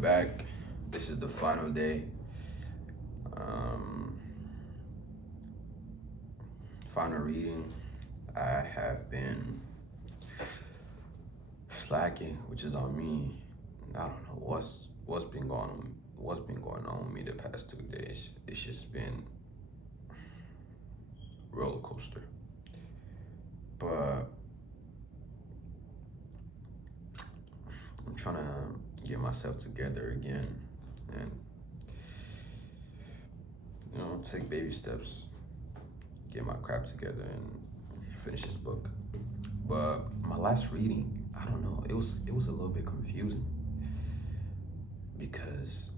I'm back. This is the final day. Final reading. I have been slacking, which is on me. I don't know what's been going on with me the past 2 days. It's just been roller coaster. But I'm trying to get myself together again and take baby steps, get my crap together and finish this book. But my last reading, I don't know, it was a little bit confusing because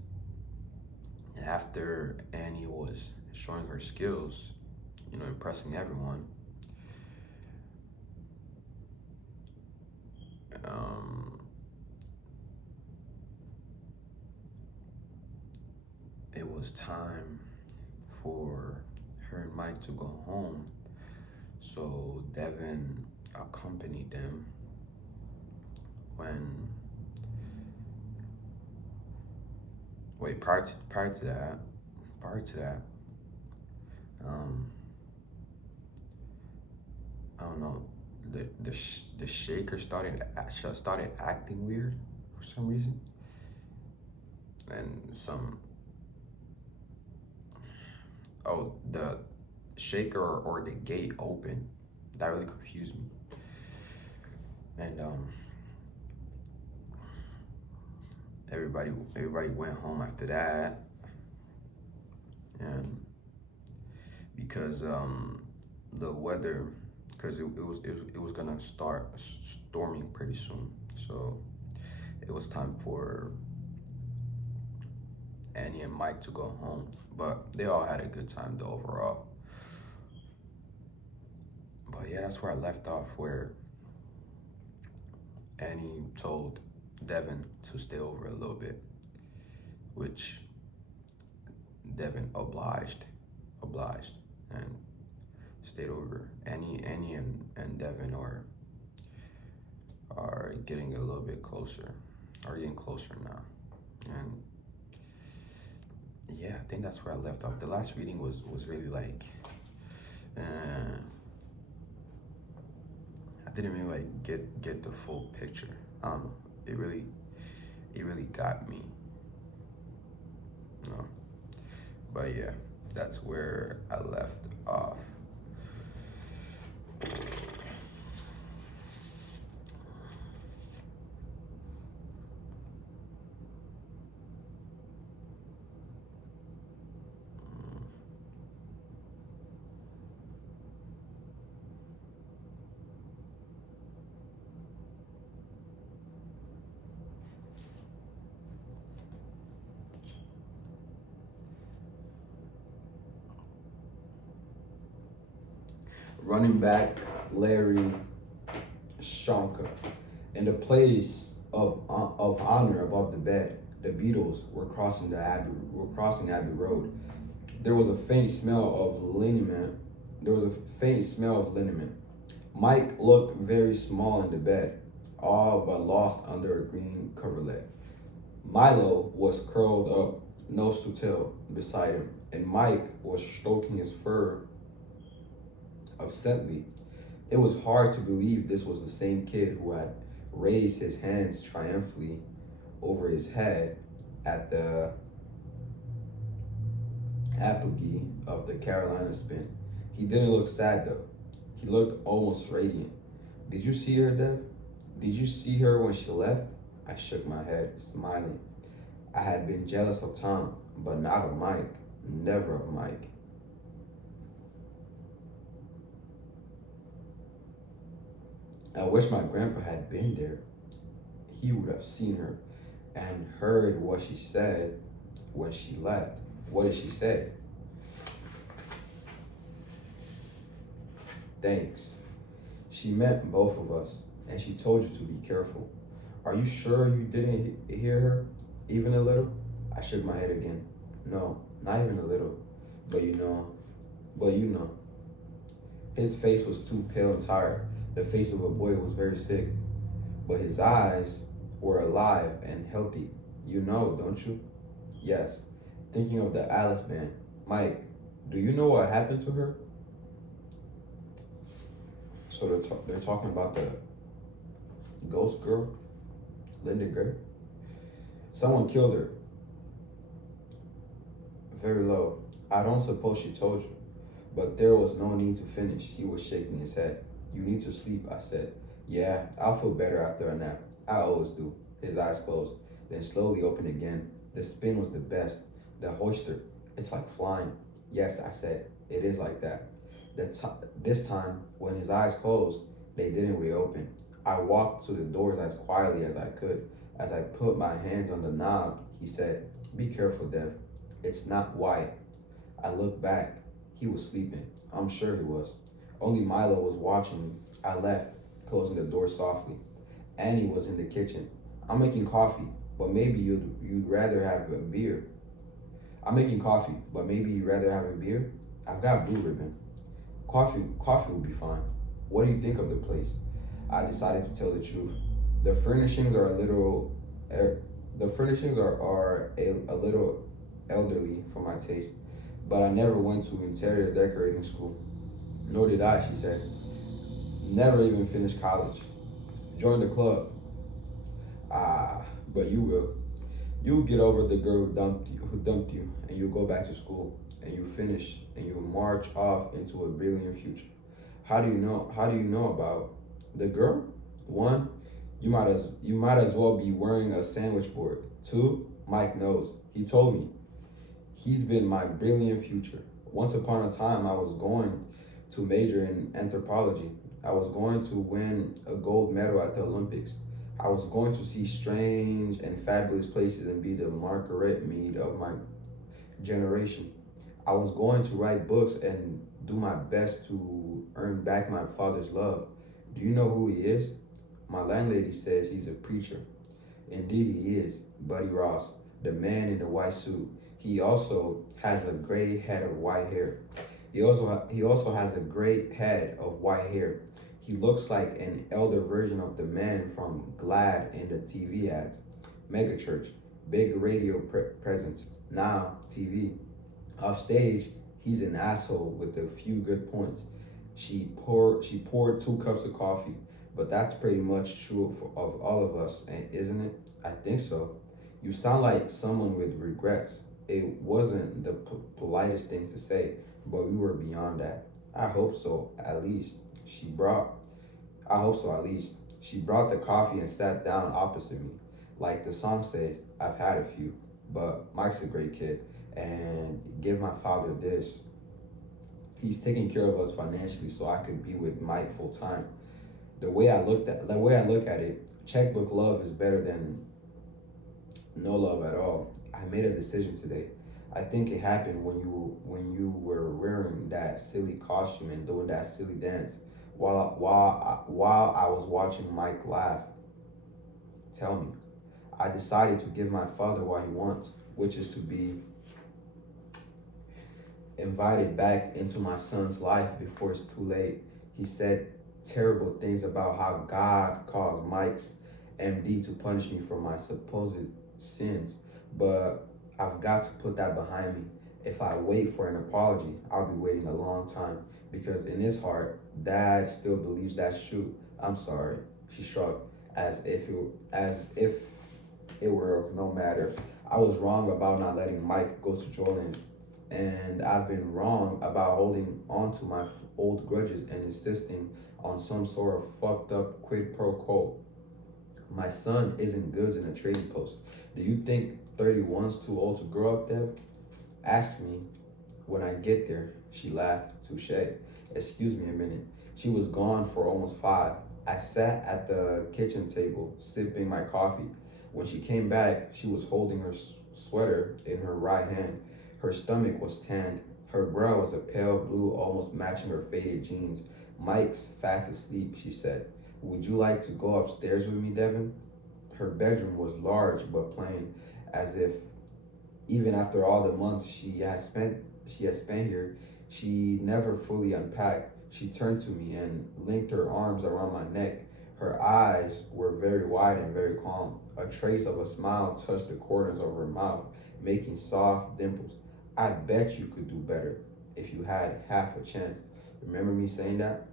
after Annie was showing her skills, impressing everyone, it was time for her and Mike to go home. So Devin accompanied them when prior to that, I don't know, the shaker started acting weird for some reason, and the shaker or the gate opened. That really confused me. And everybody went home after that, and because the weather, because it was gonna start storming pretty soon, so it was time for Annie and Mike to go home. But they all had a good time though overall. But yeah, that's where I left off, where Annie told Devin to stay over a little bit, which Devin obliged and stayed over. Annie and Devin are getting a little bit closer, are getting closer now. And yeah, I think that's where I left off. The last reading was really like, I didn't really like get the full picture. I don't know. It really got me. But yeah, that's where I left off. Running back Larry Shankar. In the place of honor above the bed, the Beatles were crossing Abbey Road. There was a faint smell of liniment. Mike looked very small in the bed, all but lost under a green coverlet. Milo was curled up, nose to tail, beside him, and Mike was stroking his fur upsetly. It was hard to believe this was the same kid who had raised his hands triumphantly over his head at the apogee of the Carolina spin. He didn't look sad though. He looked almost radiant. Did you see her, Dev? Did you see her when she left? I shook my head, smiling. I had been jealous of Tom, but not of Mike. Never of Mike. I wish my grandpa had been there. He would have seen her and heard what she said when she left. What did she say? Thanks. She meant both of us, and she told you to be careful. Are you sure you didn't hear her? Even a little? I shook my head again. No, not even a little. But you know. His face was too pale and tired. The face of a boy who was very sick. But his eyes were alive and healthy. You know, don't you? Yes. Thinking of the Alice band. Mike, do you know what happened to her? So they're talking about the ghost girl, Linda Gray. Someone killed her. Very low. I don't suppose she told you. But there was no need to finish. He was shaking his head. You need to sleep, I said. Yeah, I'll feel better after a nap. I always do. His eyes closed, then slowly opened again. The spin was the best. The hoister, it's like flying. Yes, I said, it is like that. This time, when his eyes closed, they didn't reopen. I walked to the doors as quietly as I could. As I put my hands on the knob, he said, be careful, Dev. It's not white. I looked back. He was sleeping. I'm sure he was. Only Milo was watching me. I left, closing the door softly. Annie was in the kitchen. I'm making coffee, but maybe you'd rather have a beer. I'm making coffee, but maybe you'd rather have a beer? I've got blue ribbon. Coffee will be fine. What do you think of the place? I decided to tell the truth. The furnishings are a little, the furnishings are a little elderly for my taste, but I never went to interior decorating school. Nor did I, she said. Never even finished college. Join the club. Ah, but you will. You'll get over the girl who dumped you, and you'll go back to school, and you finish, and you march off into a brilliant future. How do you know? How do you know about the girl? One, you might as well be wearing a sandwich board. Two, Mike knows. He told me. He's been my brilliant future. Once upon a time, I was going to major in anthropology. I was going to win a gold medal at the Olympics. I was going to see strange and fabulous places and be the Margaret Mead of my generation. I was going to write books and do my best to earn back my father's love. Do you know who he is? My landlady says he's a preacher. Indeed, he is. Buddy Ross, the man in the white suit. He also has a gray head of white hair. He also has a great head of white hair. He looks like an elder version of the man from Glad in the TV ads. Megachurch, big radio presence. Now TV. Off stage, he's an asshole with a few good points. She poured 2 cups of coffee, but that's pretty much true of all of us, isn't it? I think so. You sound like someone with regrets. It wasn't the politest thing to say, but we were beyond that. I hope so, at least. She brought, I hope so, at least. She brought the coffee and sat down opposite me. Like the song says, I've had a few, but Mike's a great kid. And give my father this. He's taking care of us financially so I could be with Mike full time. The way I look at it, checkbook love is better than no love at all. I made a decision today. I think it happened when you were wearing that silly costume and doing that silly dance while I was watching Mike laugh. Tell me. I decided to give my father what he wants, which is to be invited back into my son's life before it's too late. He said terrible things about how God caused Mike's MD to punish me for my supposed sins, but I've got to put that behind me. If I wait for an apology, I'll be waiting a long time because in his heart, Dad still believes that's true. I'm sorry. She shrugged as if it were of no matter. I was wrong about not letting Mike go to JOYLAND, and I've been wrong about holding on to my old grudges and insisting on some sort of fucked up quid pro quo. My son isn't goods in a trading post. Do you think 31's too old to grow up, Dev? Ask me when I get there. She laughed. Touche. Excuse me a minute. She was gone for almost 5. I sat at the kitchen table, sipping my coffee. When she came back, she was holding her sweater in her right hand. Her stomach was tanned. Her brow was a pale blue, almost matching her faded jeans. Mike's fast asleep, she said. Would you like to go upstairs with me, Devin? Her bedroom was large but plain, as if even after all the months she had spent here, she never fully unpacked. She turned to me and linked her arms around my neck. Her eyes were very wide and very calm. A trace of a smile touched the corners of her mouth, making soft dimples. I bet you could do better if you had half a chance. Remember me saying that?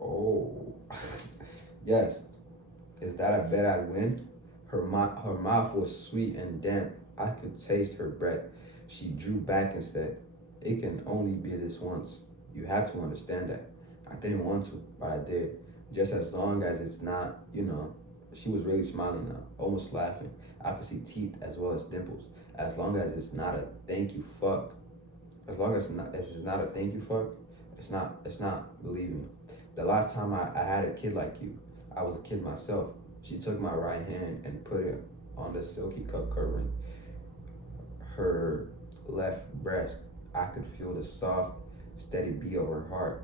Oh, yes. Is that a bet I'd win? Her mouth was sweet and damp. I could taste her breath. She drew back and said, "It can only be this once. You have to understand that." I didn't want to, but I did. Just as long as it's not. She was really smiling now, almost laughing. I could see teeth as well as dimples. As long as it's not a thank you fuck. As it's not a thank you fuck, it's not, believe me. The last time I had a kid like you, I was a kid myself. She took my right hand and put it on the silky cup covering her left breast. I could feel the soft, steady beat of her heart.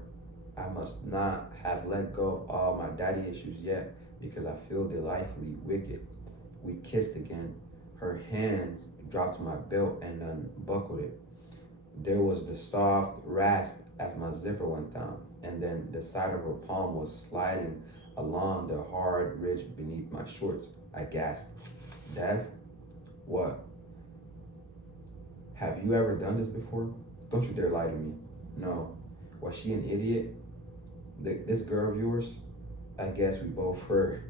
I must not have let go of all my daddy issues yet because I feel delightfully wicked. We kissed again. Her hands dropped my belt and unbuckled it. There was the soft rasp as my zipper went down, and then the side of her palm was sliding along the hard ridge beneath my shorts. I gasped. Dev, what? Have you ever done this before? Don't you dare lie to me. No. Was she an idiot? This girl of yours? I guess we both were.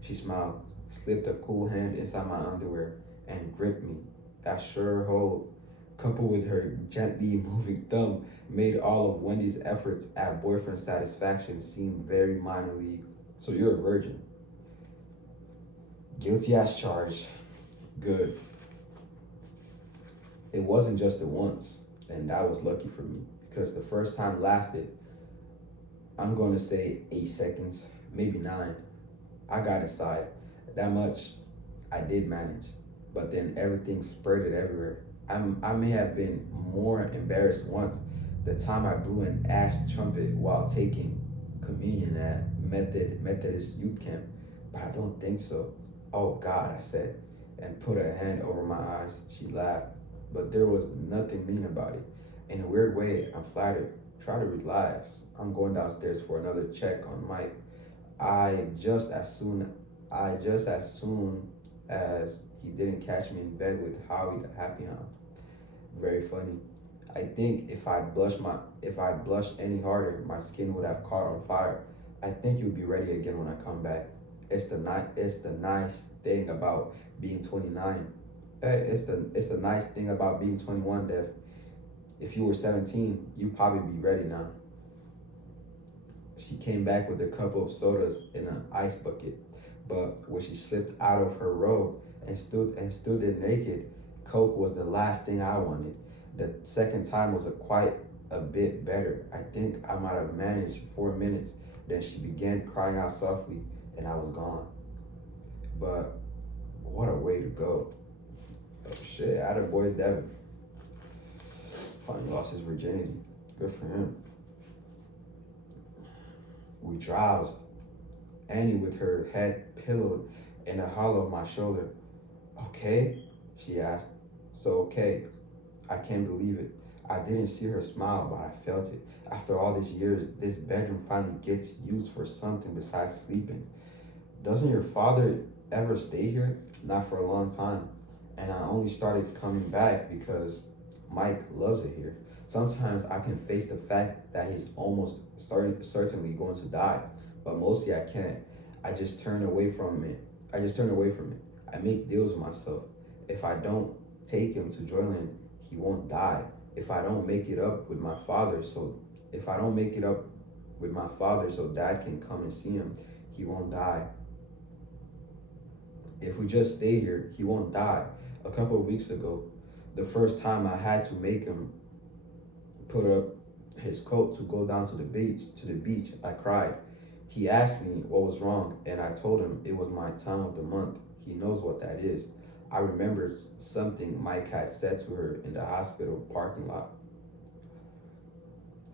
She smiled, slipped a cool hand inside my underwear, and gripped me. That sure hold, coupled with her gently moving thumb, made all of Wendy's efforts at boyfriend satisfaction seem very minor league. So you're a virgin. Guilty as charged. Good. It wasn't just the once, and that was lucky for me because the first time lasted, I'm going to say 8 seconds, maybe 9. I got inside. That much I did manage, but then everything spurted everywhere. I may have been more embarrassed once, the time I blew an ass trumpet while taking communion at Methodist youth camp, but I don't think so. Oh God, I said, and put a hand over my eyes. She laughed, but there was nothing mean about it. In a weird way, I'm flattered. Try to relax. I'm going downstairs for another check on Mike. I just as soon as he didn't catch me in bed with Howie the Happy Hound. Very funny. I think if I blushed any harder, my skin would have caught on fire. I think you'll be ready again when I come back. It's the nice thing about being 29. It's the nice thing about being 21, Dev. If you were 17, you'd probably be ready now. She came back with a couple of sodas in an ice bucket, but when she slipped out of her robe and stood there naked, Coke was the last thing I wanted. The second time was quite a bit better. I think I might have managed 4 minutes. Then she began crying out softly, and I was gone. But what a way to go! Oh shit, attaboy Devin. Finally lost his virginity. Good for him. We drowsed. Annie with her head pillowed in the hollow of my shoulder. Okay? She asked. So okay. I can't believe it. I didn't see her smile, but I felt it. After all these years, this bedroom finally gets used for something besides sleeping. Doesn't your father ever stay here? Not for a long time. And I only started coming back because Mike loves it here. Sometimes I can face the fact that he's almost certainly going to die, but mostly I can't. I just turn away from it. I just turn away from it. I make deals with myself. If I don't take him to Joyland, he won't die. If I don't make it up with my father, so if I don't make it up with my father so dad can come and see him, he won't die. If we just stay here, he won't die. A couple of weeks ago, the first time I had to make him put up his coat to go down to the beach, I cried. He asked me what was wrong, and I told him it was my time of the month. He knows what that is. I remembered something Mike had said to her in the hospital parking lot.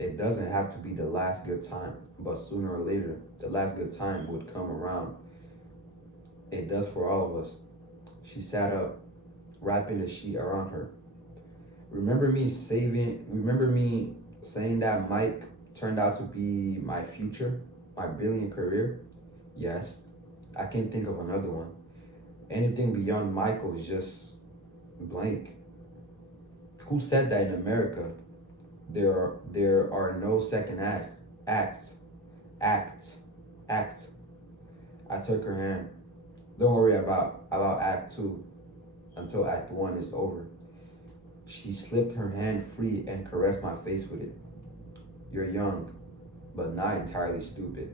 It doesn't have to be the last good time, but sooner or later, the last good time would come around. It does for all of us. She sat up, wrapping the sheet around her. Remember me saying that Mike turned out to be my future, my brilliant career? Yes, I can't think of another one. Anything beyond Michael is just blank. Who said that in America there are no second acts, acts, acts? I took her hand. Don't worry about Act Two until Act One is over. She slipped her hand free and caressed my face with it. You're young, but not entirely stupid.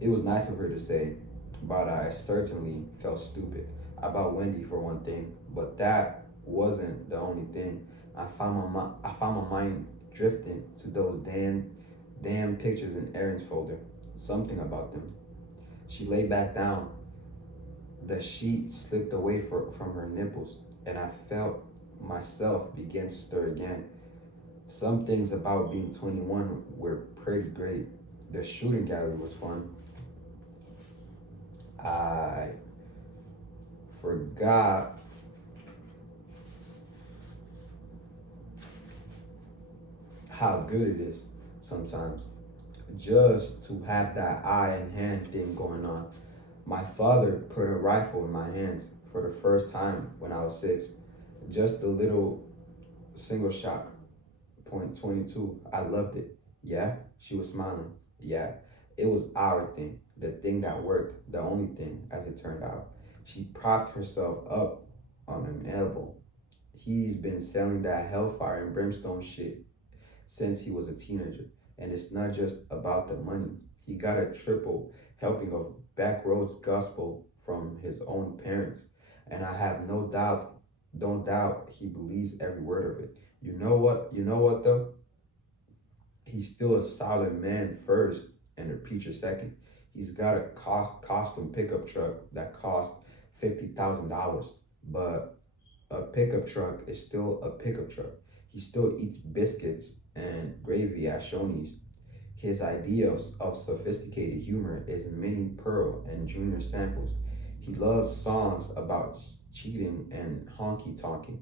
It was nice of her to say, but I certainly felt stupid about Wendy for one thing. But that wasn't the only thing. I found my mind drifting to those damn pictures in Aaron's folder. Something about them. She lay back down. The sheet slipped away from her nipples, and I felt myself begin to stir again. Some things about being 21 were pretty great. The shooting gallery was fun. I forgot how good it is sometimes just to have that eye and hand thing going on. My father put a rifle in my hands for the first time when I was 6. Just a little single shot, point 22. I loved it. Yeah, she was smiling. Yeah, it was our thing, the thing that worked, the only thing, as it turned out. She propped herself up on an elbow. He's been selling that hellfire and brimstone shit since he was a teenager. And it's not just about the money. He got a triple helping of backroads gospel from his own parents. And I have don't doubt he believes every word of it. You know what though? He's still a solid man first and a preacher second. He's got a costume pickup truck that cost $50,000, but a pickup truck is still a pickup truck. He still eats biscuits and gravy at Shoney's. His idea of sophisticated humor is Minnie Pearl and Junior samples. He loves songs about cheating and honky tonking,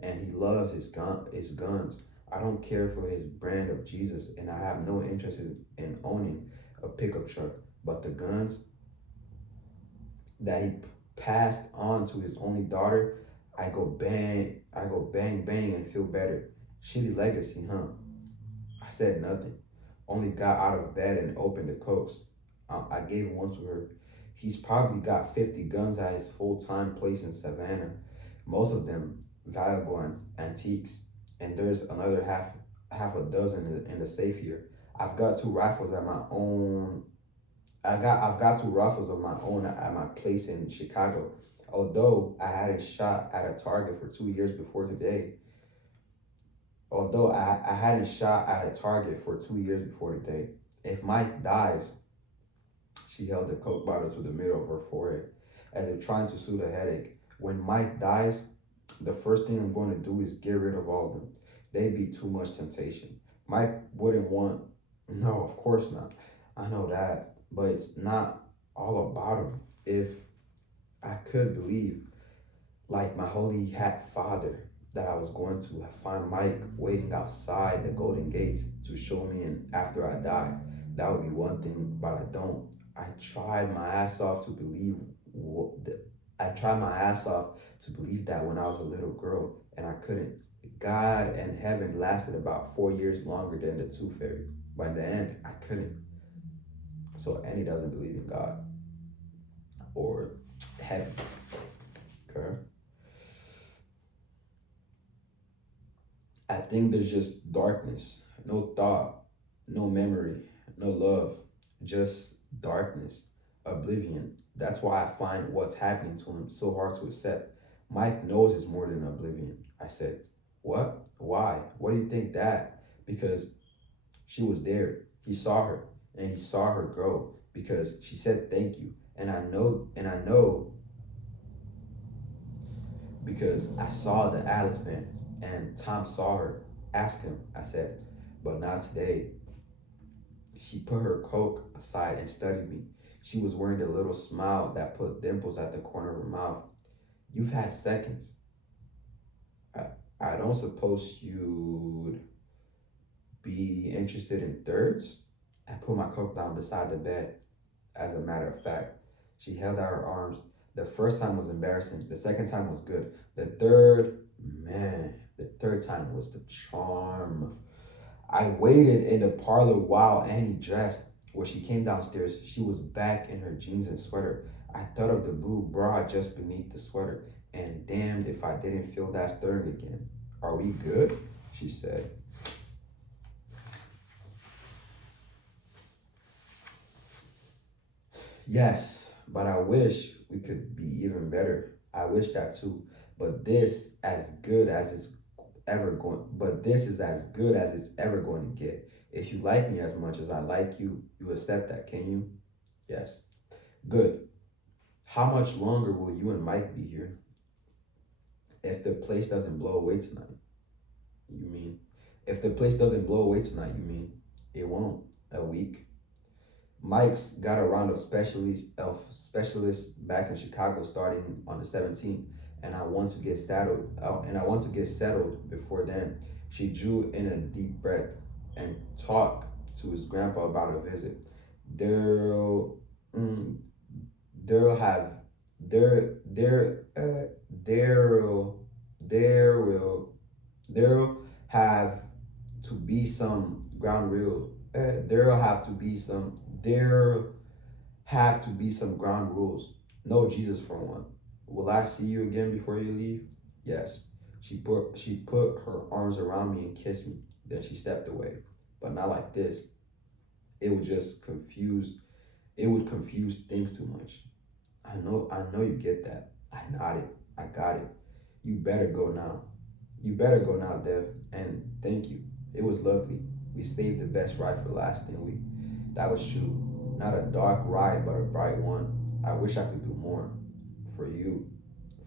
and he loves his guns. I don't care for his brand of Jesus, and I have no interest in owning a pickup truck. But the guns that he passed on to his only daughter, I go bang bang and feel better. Shitty legacy, huh? I said nothing, only got out of bed and opened the cokes. I gave one to her. He's probably got 50 guns at his full-time place in Savannah, most of them valuable antiques, and there's another half a dozen in the safe here. I've got two rifles at my own. I've got two rifles of my own at my place in Chicago. Although I hadn't shot at a target for 2 years before today, I hadn't shot at a target for 2 years before today. If Mike dies, she held the Coke bottle to the middle of her forehead, as if trying to soothe a headache. When Mike dies, the first thing I'm going to do is get rid of all of them. They'd be too much temptation. Mike wouldn't want, no, of course not. I know that, but it's not all about him. If I could believe, like my holy hat father, that I was going to find Mike waiting outside the Golden Gates to show me in after I die, that would be one thing, but I don't. I tried my ass off to believe I tried my ass off to believe that when I was a little girl, and I couldn't. God and heaven lasted about 4 years longer than the Tooth Fairy. But in the end, I couldn't. So Annie doesn't believe in God or heaven. Okay. I think there's just darkness, no thought, no memory, no love, just darkness, oblivion. That's why I find what's happening to him so hard to accept. Mike knows it's more than oblivion. I said, what? Why? What do you think that? Because she was there. He saw her and he saw her grow because she said thank you. And I know because I saw the Alice band and Tom saw her. Ask him, I said, but not today. She put her coke aside and studied me. She was wearing a little smile that put dimples at the corner of her mouth. You've had seconds. I, I don't suppose you'd be interested in thirds? I put my coke down beside the bed. As a matter of fact, she held out her arms. The first time was embarrassing. The second time was good. The third time was the charm. I waited in the parlor while Annie dressed. When she came downstairs, she was back in her jeans and sweater. I thought of the blue bra just beneath the sweater, and damned if I didn't feel that stirring again. Are we good? She said. Yes, but I wish we could be even better. I wish that too. But this is as good as it's ever going to get. If you like me as much as I like you, you accept that, can you? Yes. Good. How much longer will you and Mike be here? If the place doesn't blow away tonight, you mean? If the place doesn't blow away tonight, you mean? It won't. A week. Mike's got a round of specialists back in Chicago starting on the 17th, and I want to get settled before then. She drew in a deep breath and talked to his grandpa about a visit. There'll, mm, there'll have, there, there'll, there will, there'll have to be some ground real. There'll have to be some. There have to be some ground rules. No Jesus for one. Will I see you again before you leave? Yes. She put her arms around me and kissed me. Then she stepped away. But not like this. It would just confuse it would confuse things too much. I know you get that. I nodded. I got it. You better go now. You better go now, Dev. And thank you. It was lovely. We saved the best ride for last, didn't we? That was true. Not a dark ride, but a bright one. I wish I could do more. For you,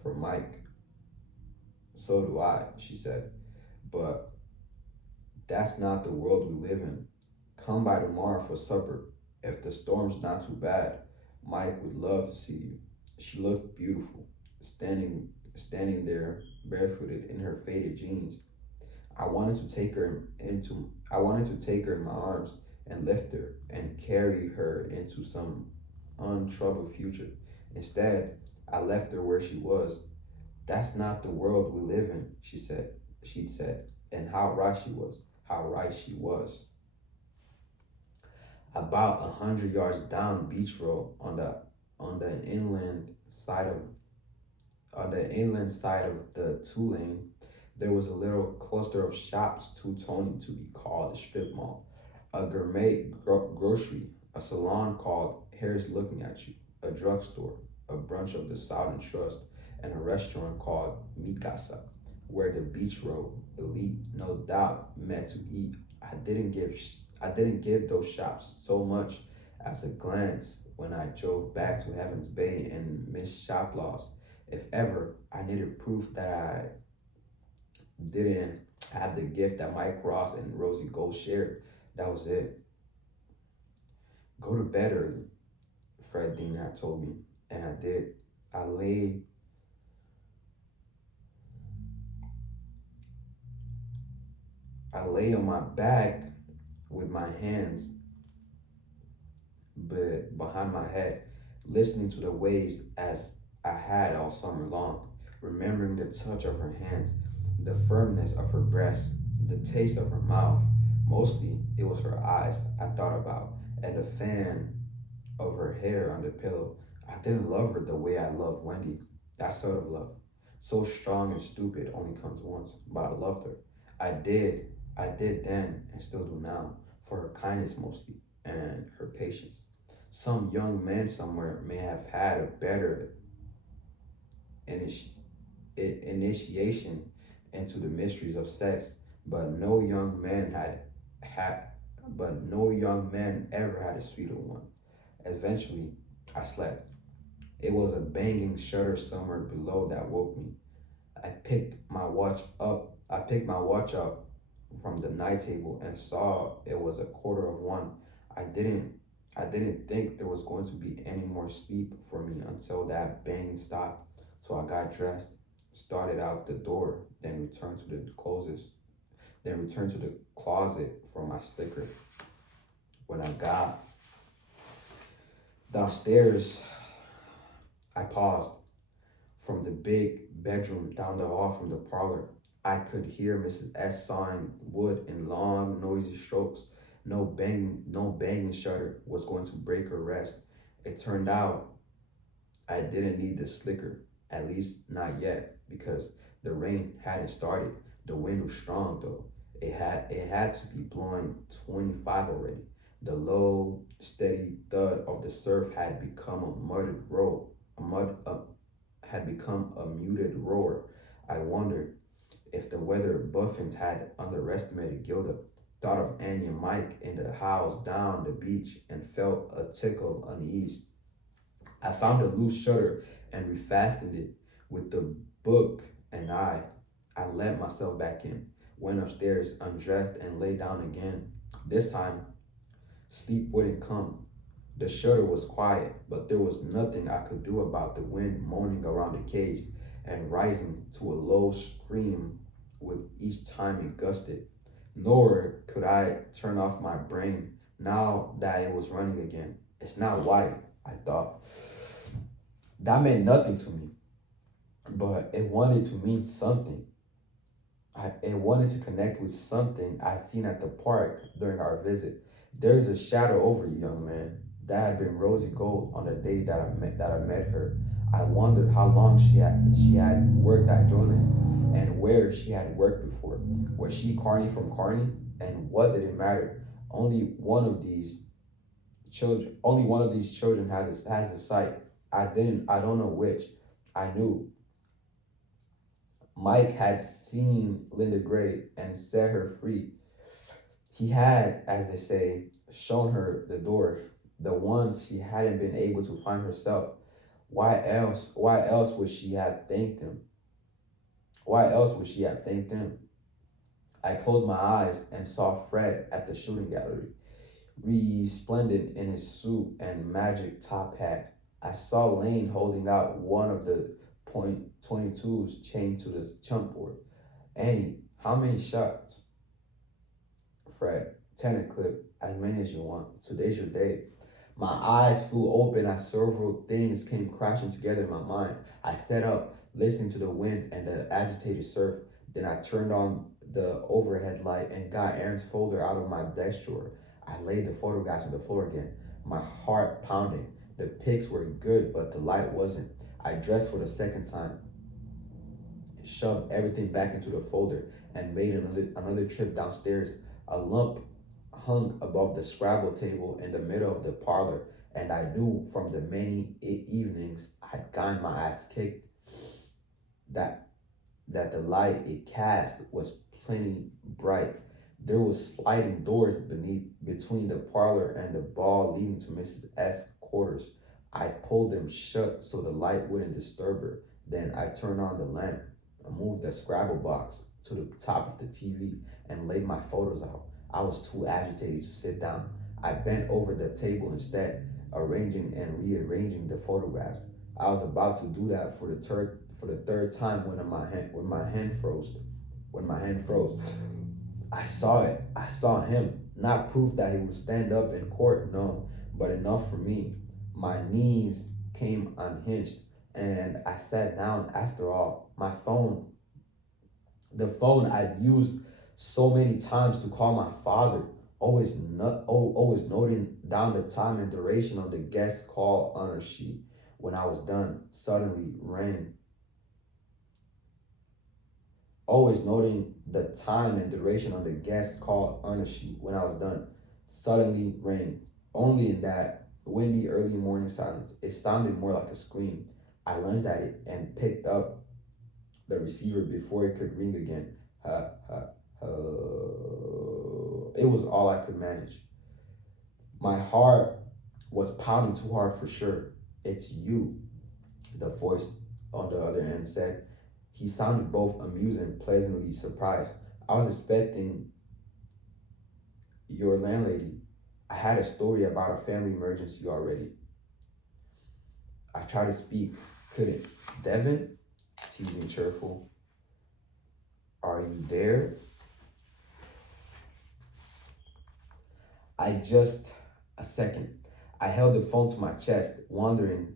for Mike. So do I, she said. But that's not the world we live in. Come by tomorrow for supper. If the storm's not too bad, Mike would love to see you. She looked beautiful, standing there barefooted in her faded jeans. I wanted to take her in my arms and lift her and carry her into some untroubled future. Instead, I left her where she was. That's not the world we live in, she'd said, and how right she was. How right she was. About 100 yards down Beach Road on the side of on the inland side of the two-lane, there was a little cluster of shops too tony to be called a strip mall. A gourmet grocery, a salon called Hair's Looking at You, a drugstore, a branch of the Southern Trust, and a restaurant called Mikasa, where the Beach Road elite no doubt met to eat. I didn't give those shops so much as a glance when I drove back to Heaven's Bay and missed shop laws. If ever I needed proof that I didn't have the gift that Mike Ross and Rosie Gold shared, that was it. Go to bed early, Fred Dean had told me, and I did. I lay I lay on my back with my hands behind my head, listening to the waves as I had all summer long, remembering the touch of her hands, the firmness of her breasts, the taste of her mouth. Mostly, it was her eyes I thought about, and the fan of her hair on the pillow. I didn't love her the way I loved Wendy. That sort of love. So strong and stupid only comes once, but I loved her. I did. I did then and still do now, for her kindness mostly, and her patience. Some young man somewhere may have had a better initi- initiation into the mysteries of sex, but no young man had but no young man ever had a sweeter one. Eventually, I slept. It was a banging shutter somewhere below that woke me. I picked my watch up from the night table and saw it was a quarter of one. I didn't I didn't think there was going to be any more sleep for me until that bang stopped. So I got dressed, started out the door, then returned to the closet for my sticker. When I got downstairs, I paused. From the big bedroom down the hall from the parlor, I could hear Mrs. S sawing wood in long, noisy strokes. No banging shutter was going to break her rest. It turned out I didn't need the slicker, at least not yet, because the rain hadn't started. The wind was strong though. It had to be blowing 25 already. The low, steady thud of the surf had become a mudded roll, a mud had become a muted roar. I wondered if the weather buffins had underestimated Gilda, thought of Annie and Mike in the house down the beach, and felt a tickle of unease. I found a loose shutter and refastened it with the book, and I let myself back in, went upstairs, undressed, and lay down again. This time, sleep wouldn't come. The shutter was quiet, but there was nothing I could do about the wind moaning around the cage and rising to a low scream with each time it gusted. Nor could I turn off my brain now that it was running again. It's not white, I thought. That meant nothing to me, but it wanted to mean something. It wanted to connect with something I'd seen at the park during our visit. There's a shadow over you, young man. That had been rosy gold on the day that I met her. I wondered how long she had worked at Joyland and where she had worked before. Was she Carney from Carney? And what did it matter? Only one of these children has the sight. I don't know which. I knew Mike had seen Linda Gray and set her free. He had, as they say, shown her the door, the one she hadn't been able to find herself. Why else would she have thanked him? Why else would she have thanked him? I closed my eyes and saw Fred at the shooting gallery, resplendent in his suit and magic top hat. I saw Lane holding out one of the .22s chained to the chump board. Annie, how many shots? Fred, 10 a clip, as many as you want. Today's your day. My eyes flew open as several things came crashing together in my mind. I sat up, listening to the wind and the agitated surf. Then I turned on the overhead light and got Aaron's folder out of my desk drawer. I laid the photographs on the floor again, my heart pounding. The pics were good, but the light wasn't. I dressed for the second time, shoved everything back into the folder, and made another trip downstairs. A lump hung above the Scrabble table in the middle of the parlor, and I knew from the many evenings I'd gotten my ass kicked that the light it cast was plenty bright. There was sliding doors between the parlor and the ball leading to Mrs. S. quarters. I pulled them shut so the light wouldn't disturb her. Then I turned on the lamp, moved the Scrabble box to the top of the TV, and laid my photos out. I was too agitated to sit down. I bent over the table instead, arranging and rearranging the photographs. I was about to do that for the third time when my hand froze. When my hand froze, I saw it. I saw him. Not proof that he would stand up in court, no, but enough for me. My knees came unhinged, and I sat down. After all, the phone I'd used so many times to call my father, always noting down the time and duration on the guest call honor sheet. When I was done, suddenly rang. Always noting the time and duration on the guest call honor sheet. When I was done, suddenly rang. Only in that windy early morning silence, it sounded more like a scream. I lunged at it and picked up the receiver before it could ring again. Ha, ha, ha. It was all I could manage. My heart was pounding too hard for sure. It's you, the voice on the other end said. He sounded both amused and pleasantly surprised. I was expecting your landlady. I had a story about a family emergency already. I tried to speak, couldn't. Devin, teasing cheerful. Are you there? I just a second. I held the phone to my chest, wondering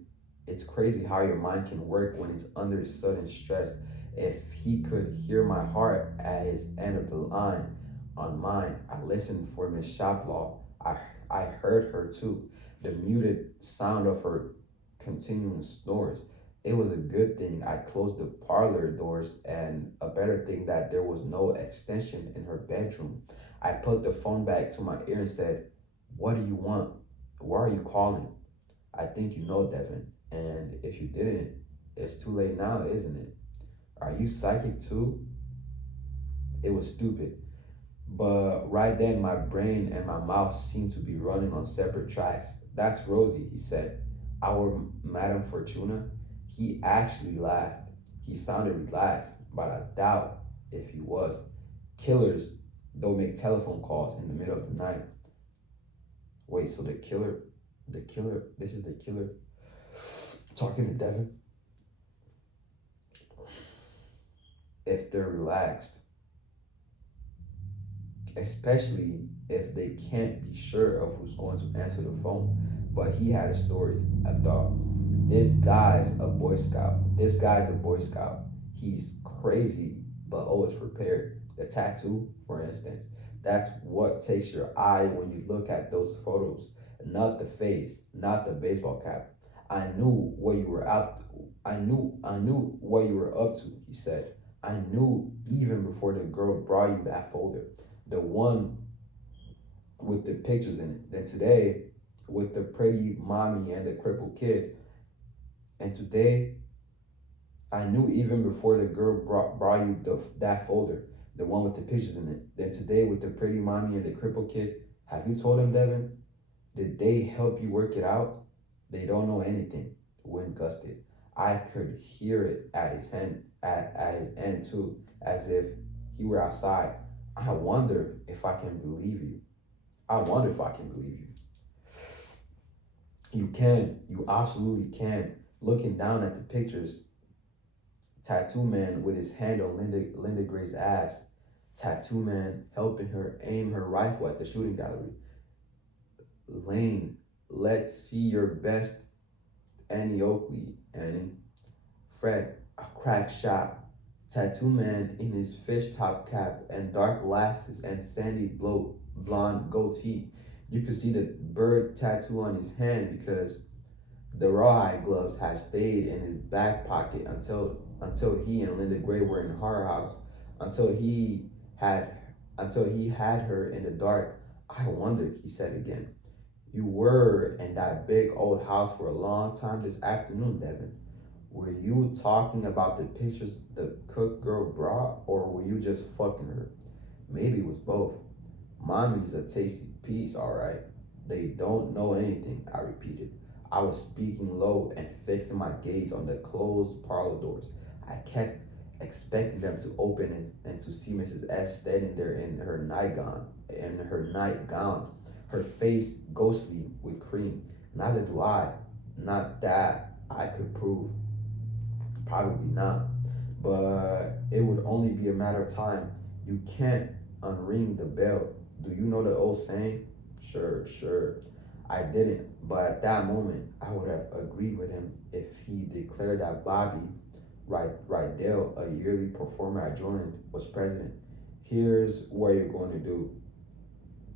it's crazy how your mind can work when it's under sudden stress. If he could hear my heart at his end of the line on mine, I listened for Miss Shaplaw. I heard her too, the muted sound of her continuing snores. It was a good thing I closed the parlor doors, and a better thing that there was no extension in her bedroom. I put the phone back to my ear and said, what do you want? Why are you calling? I think you know, Devin. And if you didn't, it's too late now, isn't it? Are you psychic too? It was stupid. But right then, my brain and my mouth seemed to be running on separate tracks. That's Rosie, he said. Our Madame Fortuna. He actually laughed. He sounded relaxed, but I doubt if he was. Killers don't make telephone calls in the middle of the night. Wait, so this is the killer talking to Devin? If they're relaxed, especially if they can't be sure of who's going to answer the phone. But he had a story. I thought, this guy's a Boy Scout. This guy's a Boy Scout. He's crazy, but always prepared. The tattoo, for instance, that's what takes your eye when you look at those photos. Not the face, not the baseball cap. I knew what you were up. I knew what you were up to. He said. I knew even before the girl brought you that folder, the one with the pictures in it. Then today, with the pretty mommy and the crippled kid. And today, I knew even before the girl brought you that folder, the one with the pictures in it. Then today, with the pretty mommy and the crippled kid, have you told them, Devin? Did they help you work it out? They don't know anything. The wind gusted. I could hear it at his hand, at his end too, as if he were outside. I wonder if I can believe you. I wonder if I can believe you. You can. You absolutely can. Looking down at the pictures, tattoo man with his hand on Linda Gray's ass. Tattoo man helping her aim her rifle at the shooting gallery. Lane, let's see your best. Annie Oakley, Annie. Fred, a crack shot. Tattoo man in his fish top cap and dark glasses and sandy blonde goatee. You could see the bird tattoo on his hand because the rawhide gloves had stayed in his back pocket until he and Linda Gray were in Horror House. Until had he had her in the dark. I wondered, he said again. You were in that big old house for a long time this afternoon, Devin. Were you talking about the pictures the cook girl brought, or were you just fucking her? Maybe it was both. Mommy's a tasty piece, all right. They don't know anything, I repeated. I was speaking low and fixing my gaze on the closed parlor doors. I kept expecting them to open and to see Mrs. S standing there in her nightgown, her face ghostly with cream. Neither do I. Not that I could prove. Probably not. But it would only be a matter of time. You can't unring the bell. Do you know the old saying? Sure. I didn't, but at that moment, I would have agreed with him if he declared that Bobby Rydell, a yearly performer at JOYLAND, was president. Here's what you're going to do.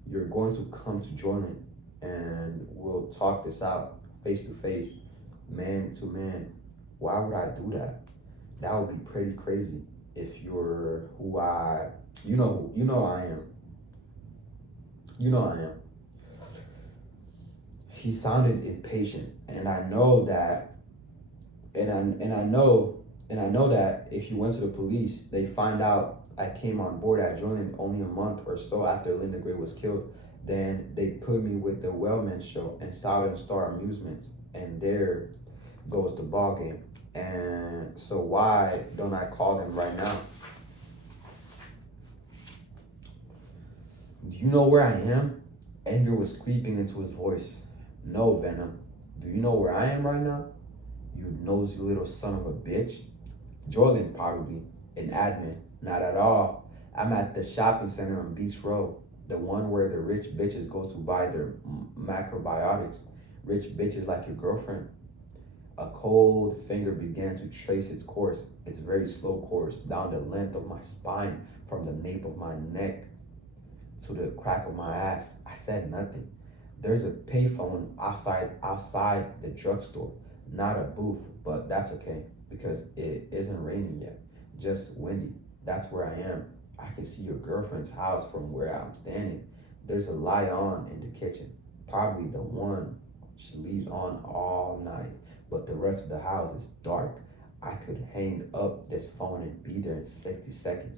You're going to come to JOYLAND, and we'll talk this out face to face, man to man. Why would I do that? That would be pretty crazy if you're who you know I am. You know I am. He sounded impatient, and I know that, and I know that if you went to the police, they find out I came on board at JOYLAND only a month or so after Linda Gray was killed. Then they put me with the Wellman Show and Southern Star Amusements, and there goes the ball game. And so why don't I call them right now? Do you know where I am? Anger was creeping into his voice. No, Venom. Do you know where I am right now? You nosy little son of a bitch. Jordan, probably. An admin. Not at all. I'm at the shopping center on Beach Road. The one where the rich bitches go to buy their macrobiotics. Rich bitches like your girlfriend. A cold finger began to trace its course, its very slow course, down the length of my spine, from the nape of my neck to the crack of my ass. I said nothing. There's a payphone outside the drugstore. Not a booth, but that's okay because it isn't raining yet. Just windy. That's where I am. I can see your girlfriend's house from where I'm standing. There's a light on in the kitchen. Probably the one she leaves on all night. But the rest of the house is dark. I could hang up this phone and be there in 60 seconds.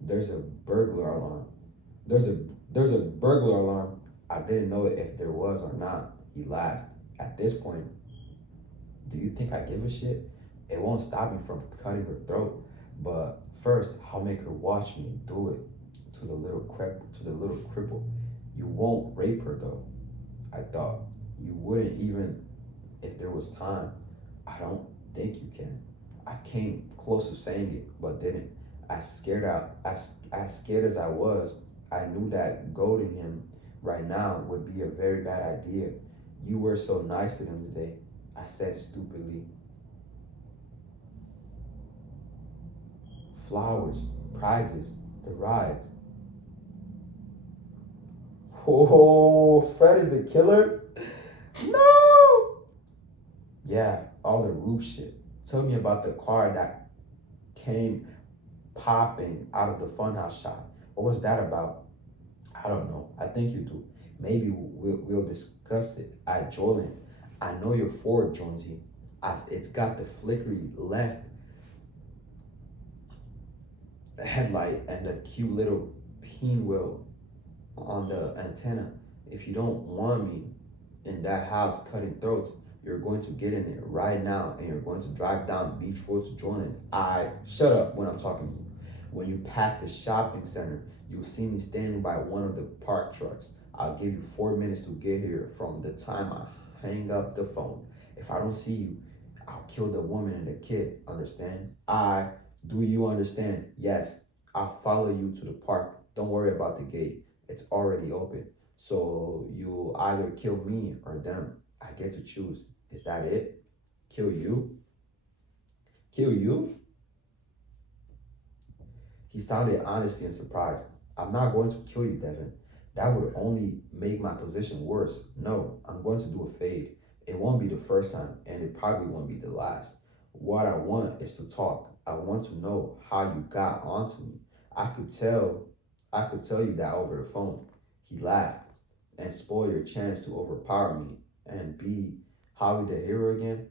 There's a burglar alarm. There's a there's a burglar alarm. I didn't know if there was or not. He laughed. At this point, do you think I give a shit? It won't stop me from cutting her throat. But first, I'll make her watch me do it to the little cripple. You won't rape her though. I thought you wouldn't even if there was time. I don't think you can. I came close to saying it, but didn't. As scared as I was, I knew that goading him right now would be a very bad idea. You were so nice to him today. I said stupidly. Flowers, prizes, the rides. Oh, Fred is the killer? No! Yeah, all the roof shit. Tell me about the car that came popping out of the funhouse shop. What was that about? I don't know. I think you do. Maybe we'll discuss it at JOYLAND. I know you're for it, Jonesy. It's got the flickery left headlight and the cute little pinwheel on the antenna. If you don't want me in that house cutting throats, you're going to get in there right now and you're going to drive down Beach Road to Jordan. I shut up when I'm talking to you. When you pass the shopping center, you'll see me standing by one of the parked trucks. I'll give you 4 minutes to get here from the time I hang up the phone. If I don't see you, I'll kill the woman and the kid. Understand? Do you understand? Yes. I'll follow you to the park. Don't worry about the gate. It's already open. So you'll either kill me or them. I get to choose. Is that it? Kill you? Kill you? He sounded honesty and surprised. I'm not going to kill you, Devin. That would only make my position worse. No, I'm going to do a fade. It won't be the first time, and it probably won't be the last. What I want is to talk. I want to know how you got onto me. I could tell I could tell you that over the phone. He laughed. And spoil your chance to overpower me and be Howie the hero again?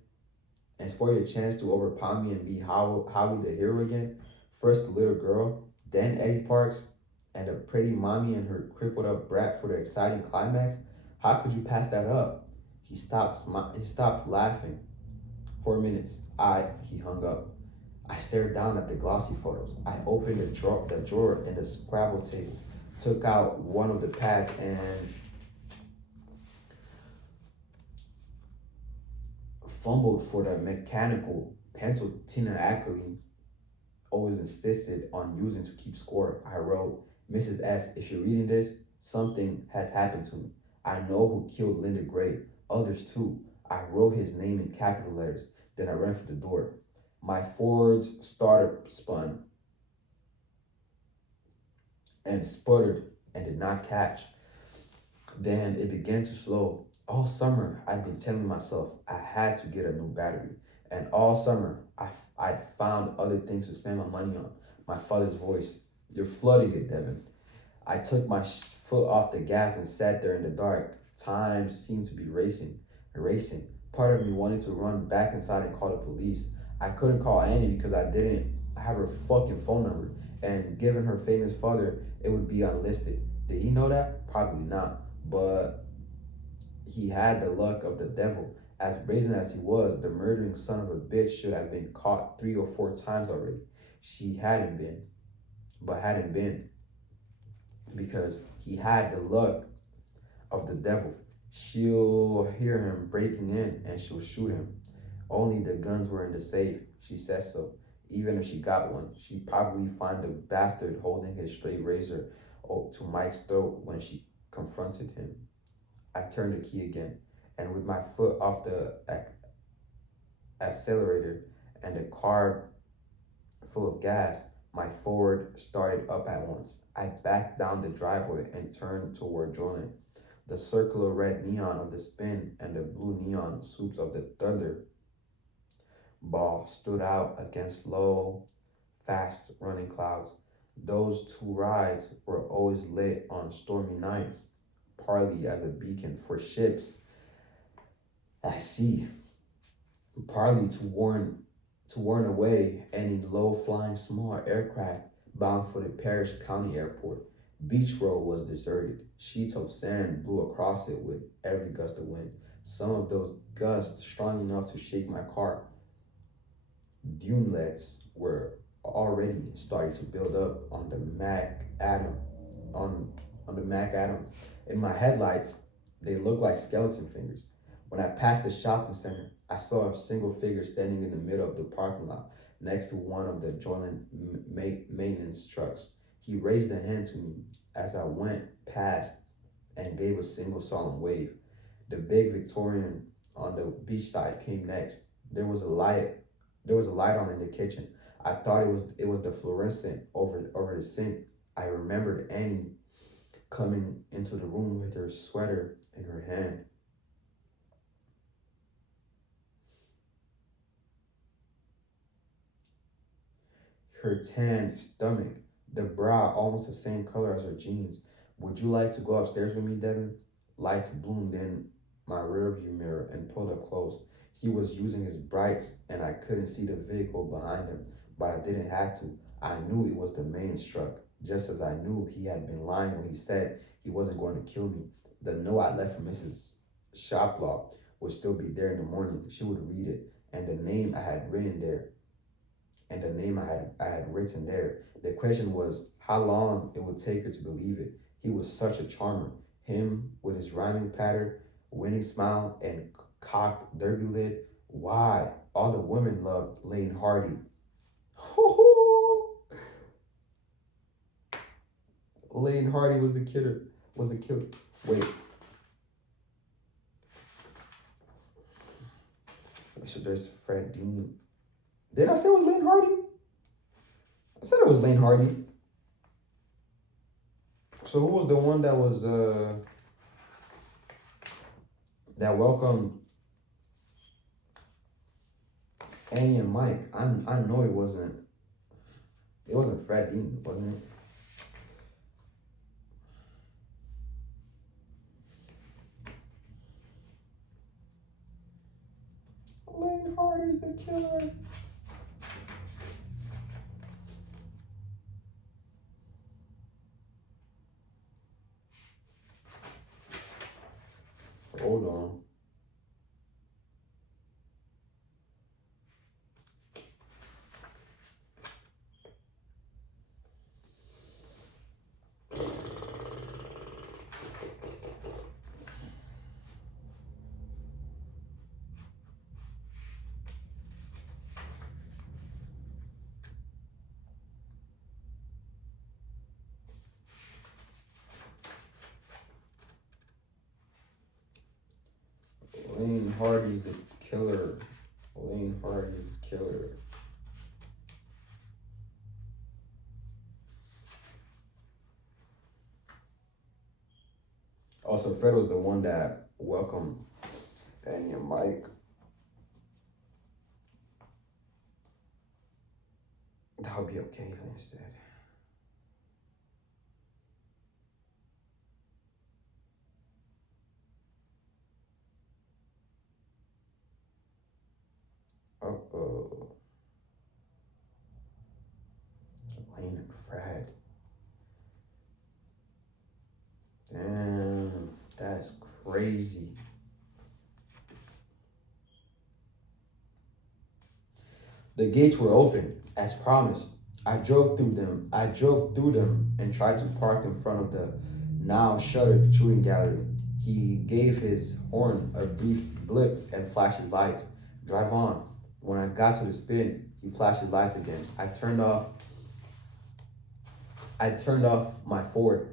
And spoil your chance to overpower me and be Howie the hero again? First the little girl, then Eddie Parks, and the pretty mommy and her crippled up brat for the exciting climax? How could you pass that up? He stopped laughing. 4 minutes. He hung up. I stared down at the glossy photos. I opened the drawer in the Scrabble table, took out one of the pads and fumbled for the mechanical pencil Tina Ackerley always insisted on using to keep score. I wrote, Mrs. S, if you're reading this, something has happened to me. I know who killed Linda Gray. Others too. I wrote his name in capital letters. Then I ran for the door. My Ford's starter spun and sputtered and did not catch. Then it began to slow. All summer, I'd been telling myself I had to get a new battery. And all summer, I found other things to spend my money on. My father's voice, you're flooding it, Devin. I took my foot off the gas and sat there in the dark. Time seemed to be racing. Part of me wanted to run back inside and call the police. I couldn't call Annie because I didn't have her fucking phone number. And given her famous father, it would be unlisted. Did he know that? Probably not. But he had the luck of the devil. As brazen as he was, the murdering son of a bitch should have been caught 3 or 4 times already. She hadn't been, but hadn't been because he had the luck of the devil. She'll hear him breaking in and she'll shoot him. Only the guns were in the safe. She says so. Even if she got one, she'd probably find the bastard holding his straight razor to Mike's throat when she confronted him. I turned the key again, and with my foot off the accelerator and the car full of gas, my Ford started up at once. I backed down the driveway and turned toward Joyland. The circular red neon of the spin and the blue neon swoops of the thunder ball stood out against low, fast running clouds. Those two rides were always lit on stormy nights, partly as a beacon for ships at sea, partly to warn away any low-flying small aircraft bound for the Parish County Airport. Beach Road was deserted. Sheets of sand blew across it with every gust of wind. Some of those gusts strong enough to shake my car. Dunelets were already starting to build up on the on the Mac Adam. In my headlights, they looked like skeleton fingers. When I passed the shopping center, I saw a single figure standing in the middle of the parking lot next to one of the JOYLAND maintenance trucks. He raised a hand to me as I went past and gave a single solemn wave. The big Victorian on the beachside came next. There was a light. There was a light on in the kitchen. I thought it was the fluorescent over the sink. I remembered Annie coming into the room with her sweater in her hand. Her tanned stomach, the bra almost the same color as her jeans. Would you like to go upstairs with me, Devin? Lights bloomed in my rearview mirror and pulled up close. He was using his brights and I couldn't see the vehicle behind him, but I didn't have to. I knew it was the main truck, just as I knew he had been lying when he said he wasn't going to kill me. The note I left for Mrs. Shoplaw would still be there in the morning. She would read it, and the name I had written there, and the name I had written there. The question was how long it would take her to believe it. He was such a charmer. Him with his rhyming pattern, winning smile, and cocked derby lid. Why? All the women loved Lane Hardy. Lane Hardy was the killer. Wait. So there's Fred Dean. Did I say it was Lane Hardy? I said it was Lane Hardy. So who was the one that was that welcomed Annie and Mike? I know it wasn't Fred Dean, wasn't it? Lane Hardy's the killer. Hold on. Lane Hardy's the killer. Lane Hardy's the killer. Also, Fred was the one that welcomed Annie and Mike. That would be okay, Lane said. Uh-oh. Lane and Fred. Damn, that's crazy. The gates were open, as promised. I drove through them and tried to park in front of the now shuttered shooting gallery. He gave his horn a brief blip and flashed his lights. Drive on. When I got to the spin, he flashed his lights again. I turned off my Ford,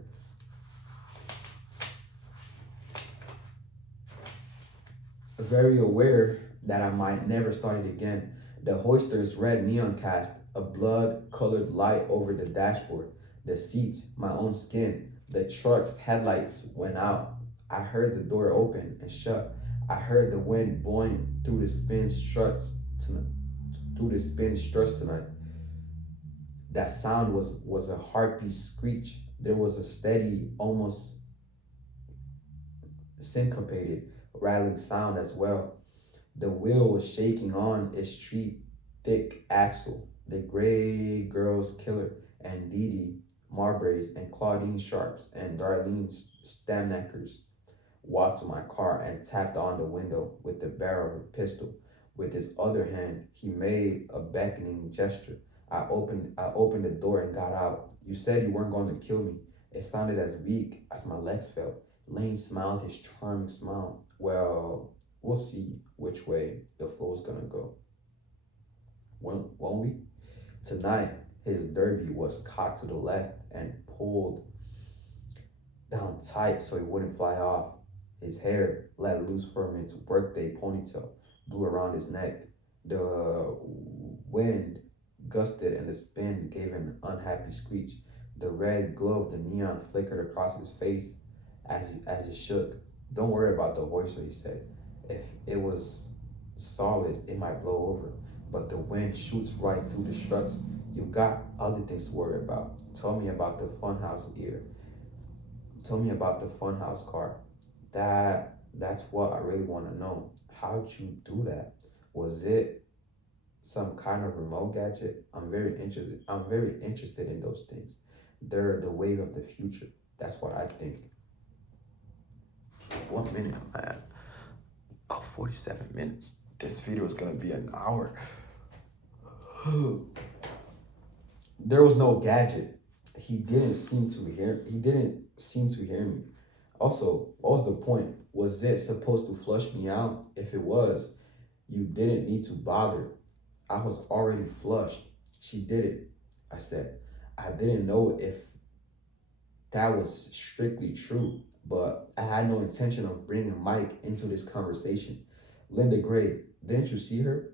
very aware that I might never start it again. The hoister's red neon cast a blood-colored light over the dashboard, the seats, my own skin. The truck's headlights went out. I heard the door open and shut. I heard the wind blowing through the spin struts tonight. That sound was a heartbeat screech. There was a steady, almost syncopated, rattling sound as well. The wheel was shaking on its tree thick axle. The gray girls Killer and Dee Dee Marbrays and Claudine Sharps and Darlene Stamneckers walked to my car and tapped on the window with the barrel of a pistol. With his other hand, he made a beckoning gesture. I opened the door and got out. You said you weren't going to kill me. It sounded as weak as my legs felt. Lane smiled his charming smile. Well, we'll see which way the flow's gonna go. Won't we? Tonight, his derby was cocked to the left and pulled down tight so it wouldn't fly off. His hair, let loose from its workday ponytail, blew around his neck. The wind gusted and the spin gave an unhappy screech. The red glow of the neon flickered across his face as it shook. Don't worry about the hoister, he said. If it was solid, it might blow over. But the wind shoots right through the struts. You've got other things to worry about. Tell me about the funhouse ear. Tell me about the funhouse car. That's what I really want to know. How'd you do that? Was it some kind of remote gadget? I'm very interested in those things. They're the wave of the future. That's what I think. 1 minute, man. Oh, 47 minutes. This video is gonna be an hour. There was no gadget. He didn't seem to hear me. Also, what was the point? Was it supposed to flush me out? If it was, you didn't need to bother. I was already flushed. She did it, I said. I didn't know if that was strictly true, but I had no intention of bringing Mike into this conversation. Linda Gray, didn't you see her?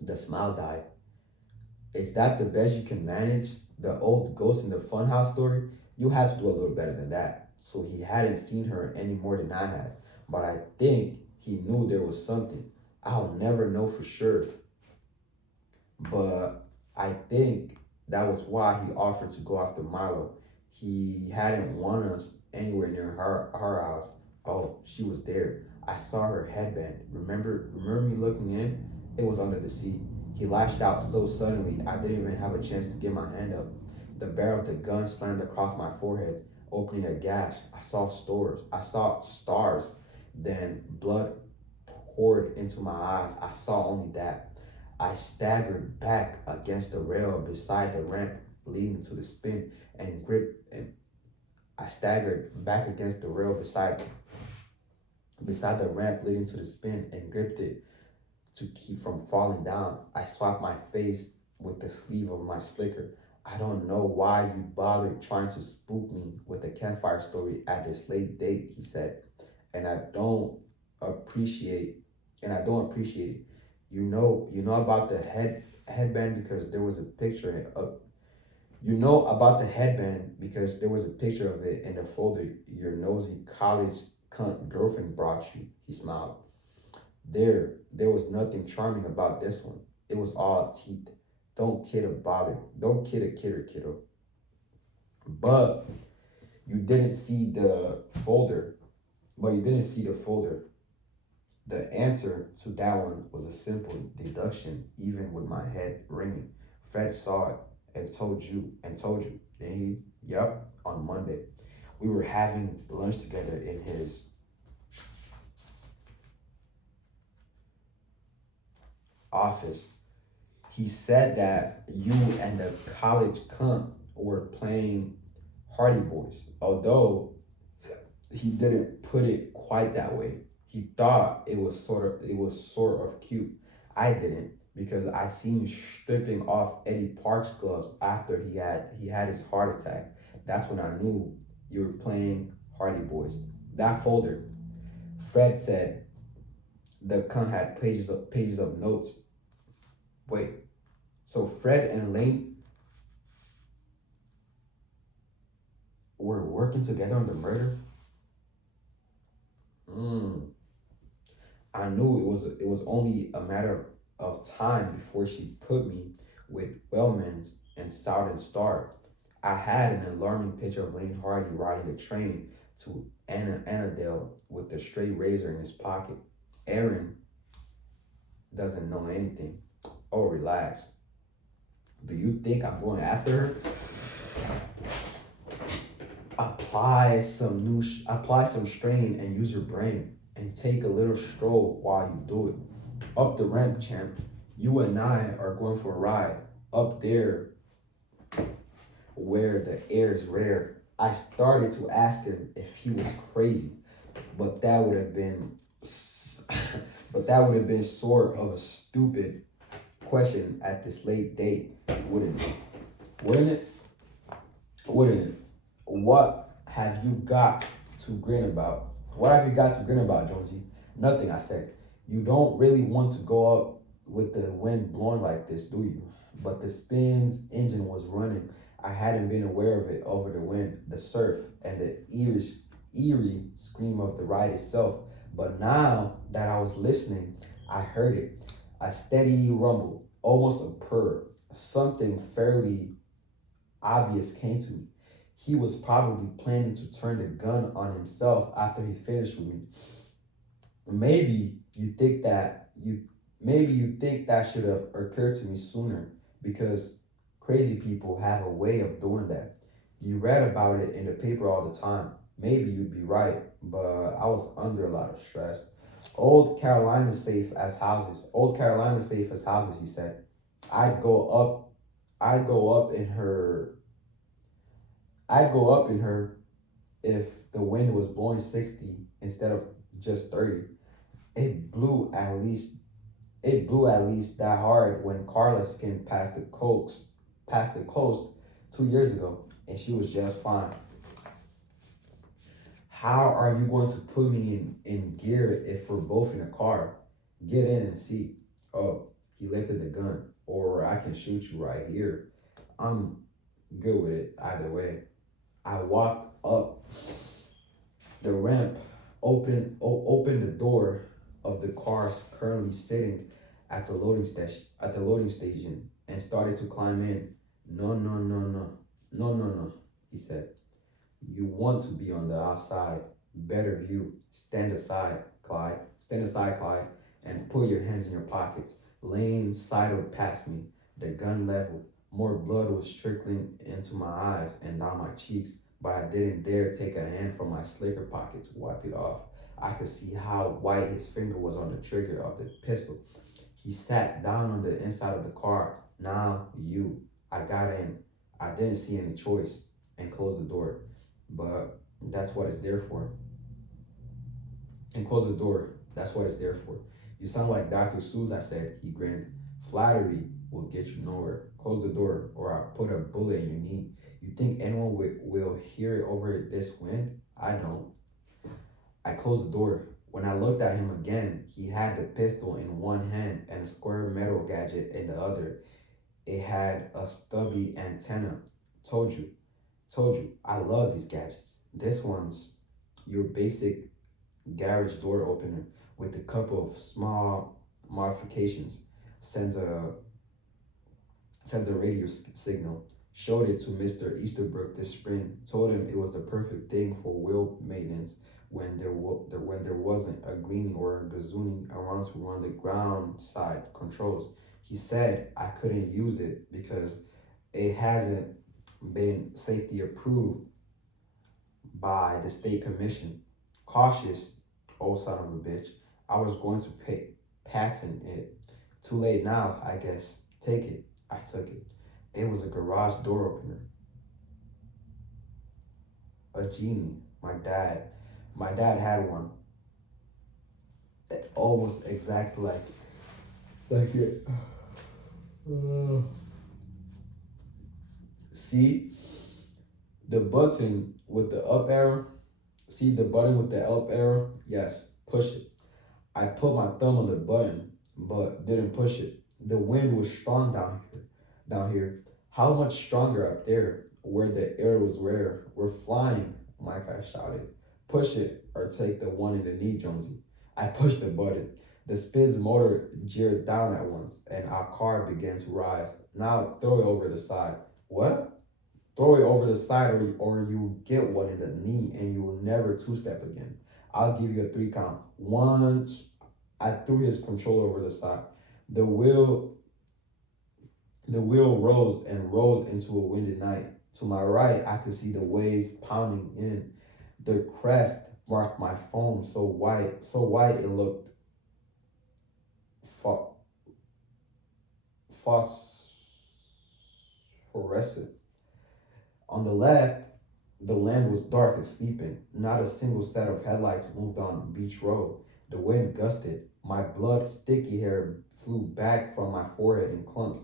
The smile died. Is that the best you can manage? The old ghost in the funhouse story? You have to do a little better than that. So he hadn't seen her any more than I had, but I think he knew there was something. I'll never know for sure, but I think that was why he offered to go after Milo. He hadn't want us anywhere near her house. Oh, she was there. I saw her headband. Remember me looking in? It was under the seat. He lashed out so suddenly I didn't even have a chance to get my hand up. The barrel of the gun slammed across my forehead, opening a gash. I saw stars. Then blood poured into my eyes. I saw only that. I staggered back against the rail beside the ramp leading to the spin and gripped and I staggered back against the rail beside the ramp leading to the spin and gripped it to keep from falling down. I swapped my face with the sleeve of my slicker. I don't know why you bothered trying to spook me with a campfire story at this late date, he said. And I don't appreciate it. You know about the headband because there was a picture of you know about the headband because there was a picture of it in the folder your nosy college cunt girlfriend brought you, he smiled. There was nothing charming about this one. It was all teeth. Don't kid a bother. Don't kid a kidder, kiddo. But you didn't see the folder. The answer to that one was a simple deduction, even with my head ringing. Fred saw it and told you. Then he, yep, on Monday. We were having lunch together in his office. He said that you and the college cunt were playing Hardy Boys. Although He didn't put it quite that way. He thought it was sort of cute. I didn't because I seen you stripping off Eddie Park's gloves after he had his heart attack. That's when I knew you were playing Hardy Boys. That folder, Fred said the cunt had pages of notes. Wait, so Fred and Lane were working together on the murder? Mm. I knew it was only a matter of time before she put me with Wellmans and Southern Star. I had an alarming picture of Lane Hardy riding the train to Annandale with a straight razor in his pocket. Aaron doesn't know anything. Oh, relax. Do you think I'm going after her? Apply some strain and use your brain and take a little stroll while you do it. Up the ramp, champ. You and I are going for a ride. Up there where the air is rare. I started to ask him if he was crazy, but that would have been but that would have been sort of a stupid question at this late date, wouldn't it? Wouldn't it? Wouldn't it? What have you got to grin about? What have you got to grin about, Jonesy? Nothing, I said. You don't really want to go up with the wind blowing like this, do you? But the spin's engine was running. I hadn't been aware of it over the wind, the surf, and the eerie scream of the ride itself. But now that I was listening, I heard it. A steady rumble, almost a purr. Something fairly obvious came to me. He was probably planning to turn the gun on himself after he finished with me. Maybe you think that you maybe you think that should have occurred to me sooner because crazy people have a way of doing that. You read about it in the paper all the time. Maybe you'd be right, but I was under a lot of stress. Old Carolina safe as houses, he said. I'd go up I'd go up in her I'd go up in her if the wind was blowing 60 instead of just 30. It blew at least it blew at least that hard when Carla skimmed past the coast 2 years ago, and she was just fine. How are you going to put me in gear if we're both in a car? Get in and see. Oh, he lifted the gun. Or I can shoot you right here. I'm good with it either way. I walked up the ramp, opened the door of the cars currently sitting at the loading station, and started to climb in. No, no, no, no, no, no, no, he said. You want to be on the outside. Better view. Stand aside, Clyde. Stand aside, Clyde, and put your hands in your pockets. Lane sidled past me, the gun leveled. More blood was trickling into my eyes and down my cheeks, but I didn't dare take a hand from my slicker pocket to wipe it off. I could see how white his finger was on the trigger of the pistol. He sat down on the inside of the car. Now you. I got in. I didn't see any choice and closed the door. But that's what it's there for. And close the door. That's what it's there for. You sound like Dr. Seuss, I said. He grinned. Flattery will get you nowhere. Close the door or I'll put a bullet in your knee. You think anyone will hear it over this wind? I don't. I closed the door. When I looked at him again, he had the pistol in one hand and a square metal gadget in the other. It had a stubby antenna. Told you. Told you, I love these gadgets. This one's your basic garage door opener with a couple of small modifications. Sends a sends a radio signal. Showed it to Mr. Easterbrook this spring. Told him it was the perfect thing for wheel maintenance when there wasn't a greenie or a gazoonie around to run the ground side controls. He said I couldn't use it because it hasn't been safety approved by the state commission. Cautious, old son of a bitch. I was going to patent it. Too late now, I guess. Take it. I took it. It was a garage door opener. A genie, my dad. My dad had one, almost exactly like it. Uh, See the button with the up arrow? See the button with the up arrow? Yes, push it. I put my thumb on the button, but didn't push it. The wind was strong down here. How much stronger up there, where the air was rare? We're flying, Micah shouted. Push it or take the one in the knee, Jonesy. I pushed the button. The spin's motor jeered down at once, and our car began to rise. Now throw it over the side. What? Throw it over the side, or you get one in the knee and you will never two step again. I'll give you a three count. One, I threw his controller over the side. The wheel the wheel rose into a windy night. To my right, I could see the waves pounding in. The crest marked my foam so white it looked pho- phosphorescent. On the left, the land was dark and sleeping. Not a single set of headlights moved on Beach Road. The wind gusted. My blood sticky hair flew back from my forehead in clumps.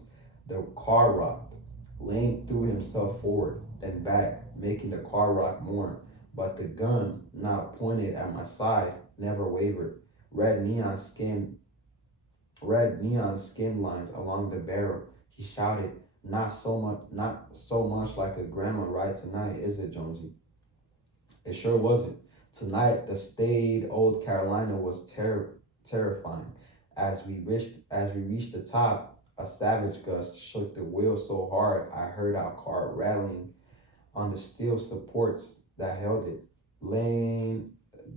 The car rocked. Lane threw himself forward, then back, making the car rock more. But the gun, now pointed at my side, never wavered. Red neon skin Red neon skin lines along the barrel. He shouted, not so much like a grandma ride tonight, is it, Jonesy? It sure wasn't. Tonight, the staid old Carolina was terrifying. As we reached the top, a savage gust shook the wheel so hard I heard our car rattling on the steel supports that held it. Lane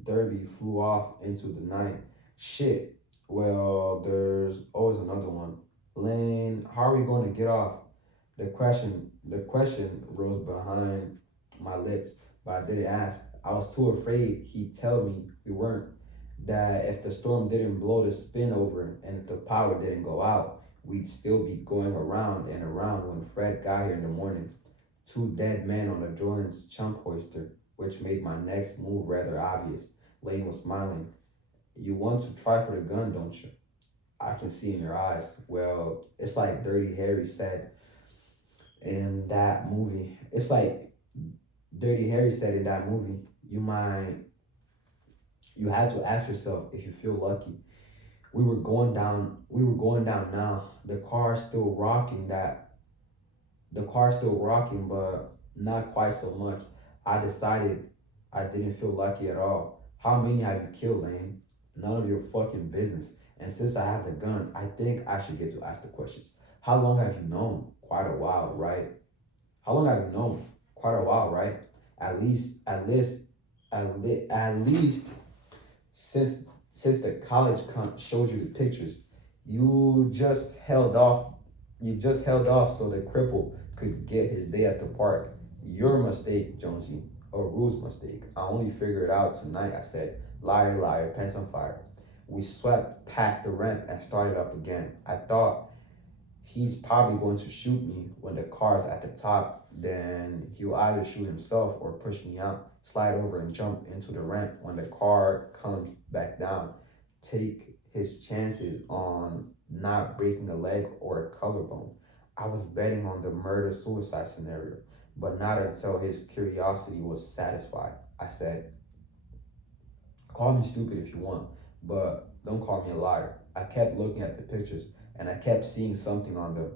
Derby flew off into the night. Shit. Well, there's always another one. Lane, how are we going to get off? The question rose behind my lips, but I didn't ask. I was too afraid he'd tell me we weren't. That if the storm didn't blow the spin over and if the power didn't go out, we'd still be going around and around when Fred got here in the morning. Two dead men on the Jordan's chump hoister, which made my next move rather obvious. Lane was smiling. You want to try for the gun, don't you? I can see in your eyes. Well, it's like Dirty Harry said in that movie. It's like Dirty Harry said in that movie. You had to ask yourself if you feel lucky. We were going down now. The car still rocking, but not quite so much. I decided I didn't feel lucky at all. How many have you killed, Lane? None of your fucking business. And since I have the gun, I think I should get to ask the questions. How long have you known? Quite a while, right? How long have you known? Quite a while, right? At least since the college showed you the pictures. You just held off. You just held off so the cripple could get his day at the park. Your mistake, Jonesy. A rules mistake. I only figured it out tonight, I said. Liar, liar, pants on fire. We swept past the ramp and started up again. I thought he's probably going to shoot me when the car's at the top. Then he'll either shoot himself or push me out, slide over and jump into the ramp when the car comes back down. Take his chances on not breaking a leg or a collarbone. I was betting on the murder suicide scenario, but not until his curiosity was satisfied. I said, call me stupid if you want, but don't call me a liar. I kept looking at the pictures and I kept seeing something on them.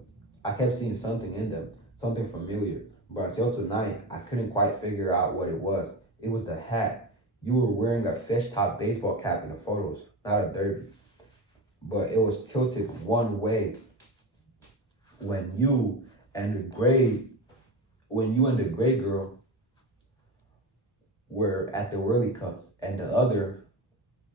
I kept seeing something in them, something familiar. But until tonight, I couldn't quite figure out what it was. It was the hat. You were wearing a fish top baseball cap in the photos, not a derby. But it was tilted one way when and the gray when you and the gray girl were at the Whirly Cups, and the other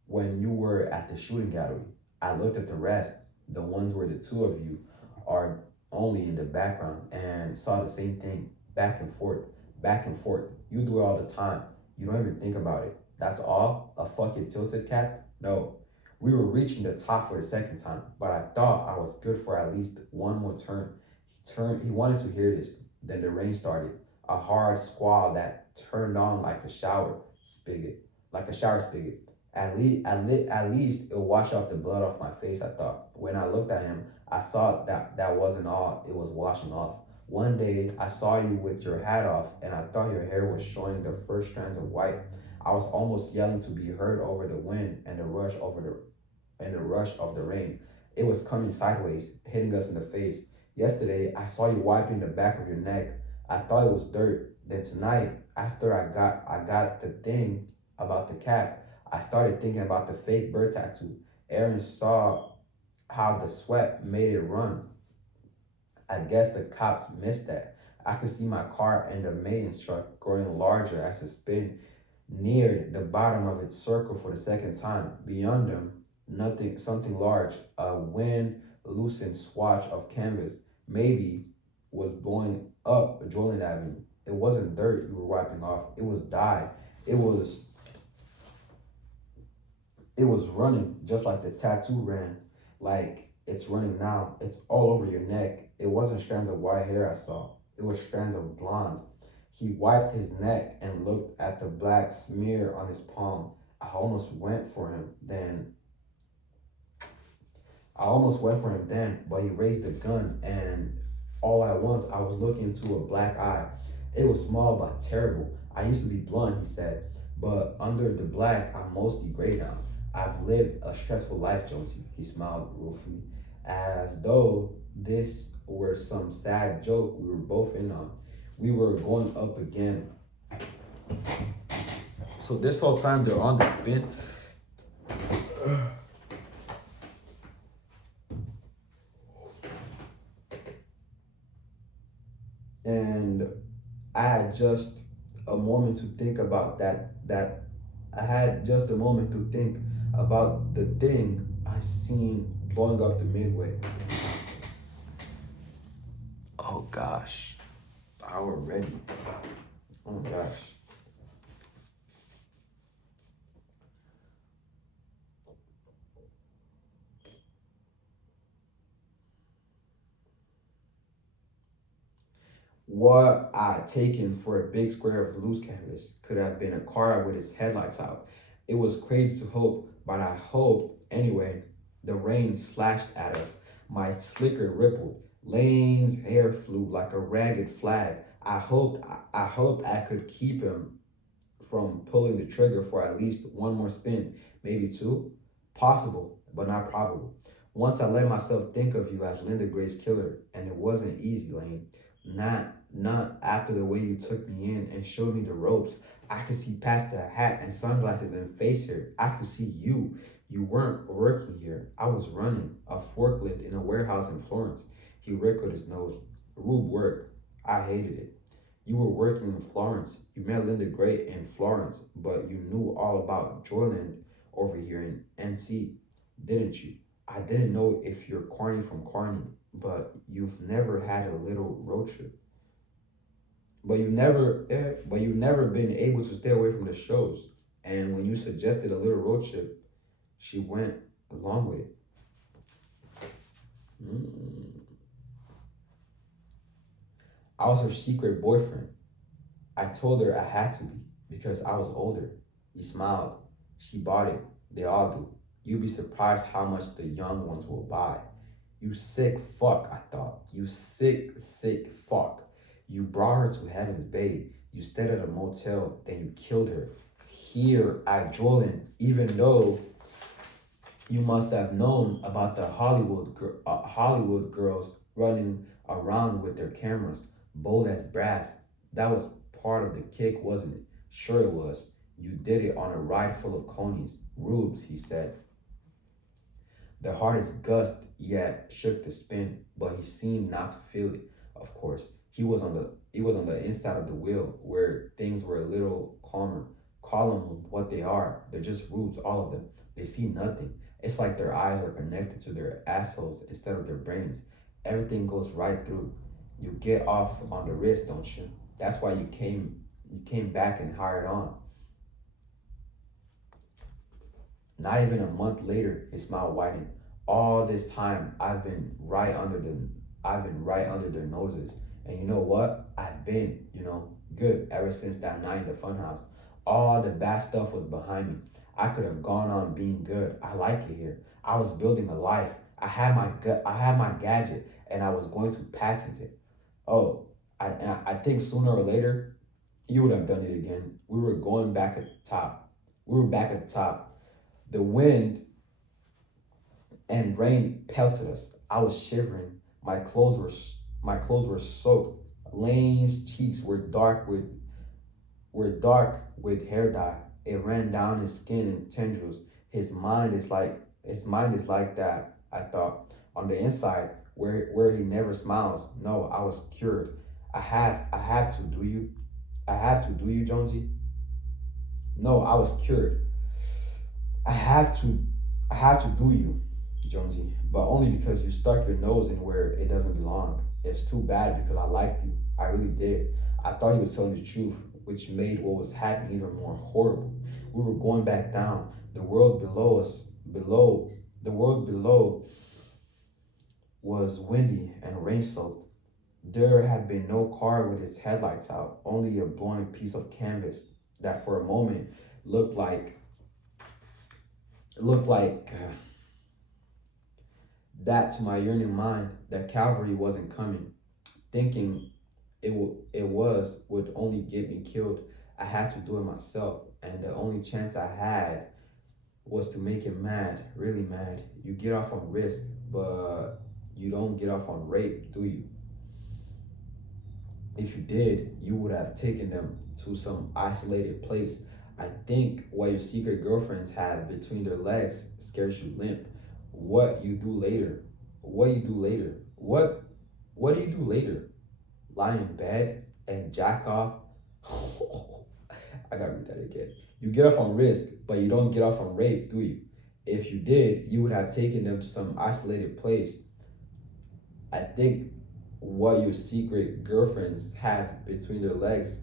when you were at the shooting gallery. I looked at the rest, the ones where the two of you are only in the background, and saw the same thing, back and forth, back and forth. You do it all the time. You don't even think about it. That's all? A fucking tilted cap? No. We were reaching the top for the second time, but I thought I was good for at least one more turn. He wanted to hear this. Then the rain started. A hard squall that turned on like a shower spigot. like a shower spigot. At least it'll wash off the blood off my face, I thought. When I looked at him, I saw that wasn't all it was washing off. One day, I saw you with your hat off, and I thought your hair was showing the first strands of white. I was almost yelling to be heard over the wind and the rush of the rain. It was coming sideways, hitting us in the face. Yesterday, I saw you wiping the back of your neck. I thought it was dirt. Then tonight, after I got the thing about the cap, I started thinking about the fake bird tattoo. Aaron saw how the sweat made it run. I guess the cops missed that. I could see my car and the maintenance truck growing larger as the spin neared the bottom of its circle for the second time. Beyond them, nothing, something large, a wind loosened swatch of canvas, maybe was blowing up Joyland Avenue. It wasn't dirt you were wiping off. It was dye. It was it was running just like the tattoo ran, like it's running now. It's all over your neck. It wasn't strands of white hair I saw. It was strands of blonde. He wiped his neck and looked at the black smear on his palm. I almost went for him then. I almost went for him then, but he raised the gun, and all at once I was looking into a black eye. It was small but terrible. I used to be blunt, he said, but under the black, I'm mostly gray now. I've lived a stressful life, Jonesy. He smiled ruefully, as though this were some sad joke we were both in on. We were going up again. So this whole time they're on the spin. And I had just a moment to think about that I had just a moment to think about the thing I seen blowing up the midway. Oh gosh. Power ready. Oh my gosh. What I'd taken for a big square of loose canvas could have been a car with its headlights out. It was crazy to hope, but I hoped anyway. The rain slashed at us. My slicker rippled. Lane's hair flew like a ragged flag. I hoped I could keep him from pulling the trigger for at least one more spin, maybe two. Possible, but not probable. Once I let myself think of you as Linda Gray's killer, and it wasn't easy, Lane. Not after the way you took me in and showed me the ropes. I could see past the hat and sunglasses and face hair. I could see you. You weren't working here. I was running a forklift in a warehouse in Florence. He wrinkled his nose. Rude work. I hated it. You were working in Florence. You met Linda Gray in Florence, but you knew all about Joyland over here in NC, didn't you? I didn't know if you're corny from corny, but you've never had a little road trip. But you've never been able to stay away from the shows. And when you suggested a little road trip, she went along with it. Mm. I was her secret boyfriend. I told her I had to be because I was older. He smiled. She bought it. They all do. You'd be surprised how much the young ones will buy. You sick fuck, I thought. You sick, sick fuck. You brought her to Heaven's Bay. You stayed at a motel, then you killed her. Here at Jordan, even though you must have known about the Hollywood girls running around with their cameras, bold as brass. That was part of the kick, wasn't it? Sure it was. You did it on a ride full of conies. Rubes, he said. The hardest gust yet shook the spin, but he seemed not to feel it. Of course, he was on the inside of the wheel where things were a little calmer. Call them what they are. They're just roots, all of them. They see nothing. It's like their eyes are connected to their assholes instead of their brains. Everything goes right through. You get off on the wrist, don't you? That's why you came back and hired on. Not even a month later, his smile widened. All this time, I've been right under their noses. And you know what? I've been, good ever since that night in the funhouse. All the bad stuff was behind me. I could have gone on being good. I like it here. I was building a life. I had my gadget, and I was going to patent it. Oh, I think sooner or later you would have done it again. We were going back at the top. We were back at the top. The wind and rain pelted us. I was shivering. My clothes were soaked. Lane's cheeks were dark with hair dye. It ran down his skin in tendrils. His mind is like that, I thought. On the inside, where he never smiles. No, I was cured. I have to do you. I have to do you, Jonesy. No, I was cured. I have to I have to do you, Jonesy, but only because you stuck your nose in where it doesn't belong. It's too bad because I liked you. I really did. I thought he was telling the truth, which made what was happening even more horrible. We were going back down. The world below was windy and rain soaked. There had been no car with its headlights out, only a blown piece of canvas that for a moment looked like looked like that to my yearning mind. That cavalry wasn't coming. Thinking it was would only get me killed. I had to do it myself, and the only chance I had was to make him mad, really mad. You get off on risk, but you don't get off on rape, do you? If you did, you would have taken them to some isolated place. I think what your secret girlfriends have between their legs scares you limp. What you do later? What you do later? What do you do later? Lie in bed and jack off? I gotta read that again. You get off on risk, but you don't get off on rape, do you? If you did, you would have taken them to some isolated place. I think what your secret girlfriends have between their legs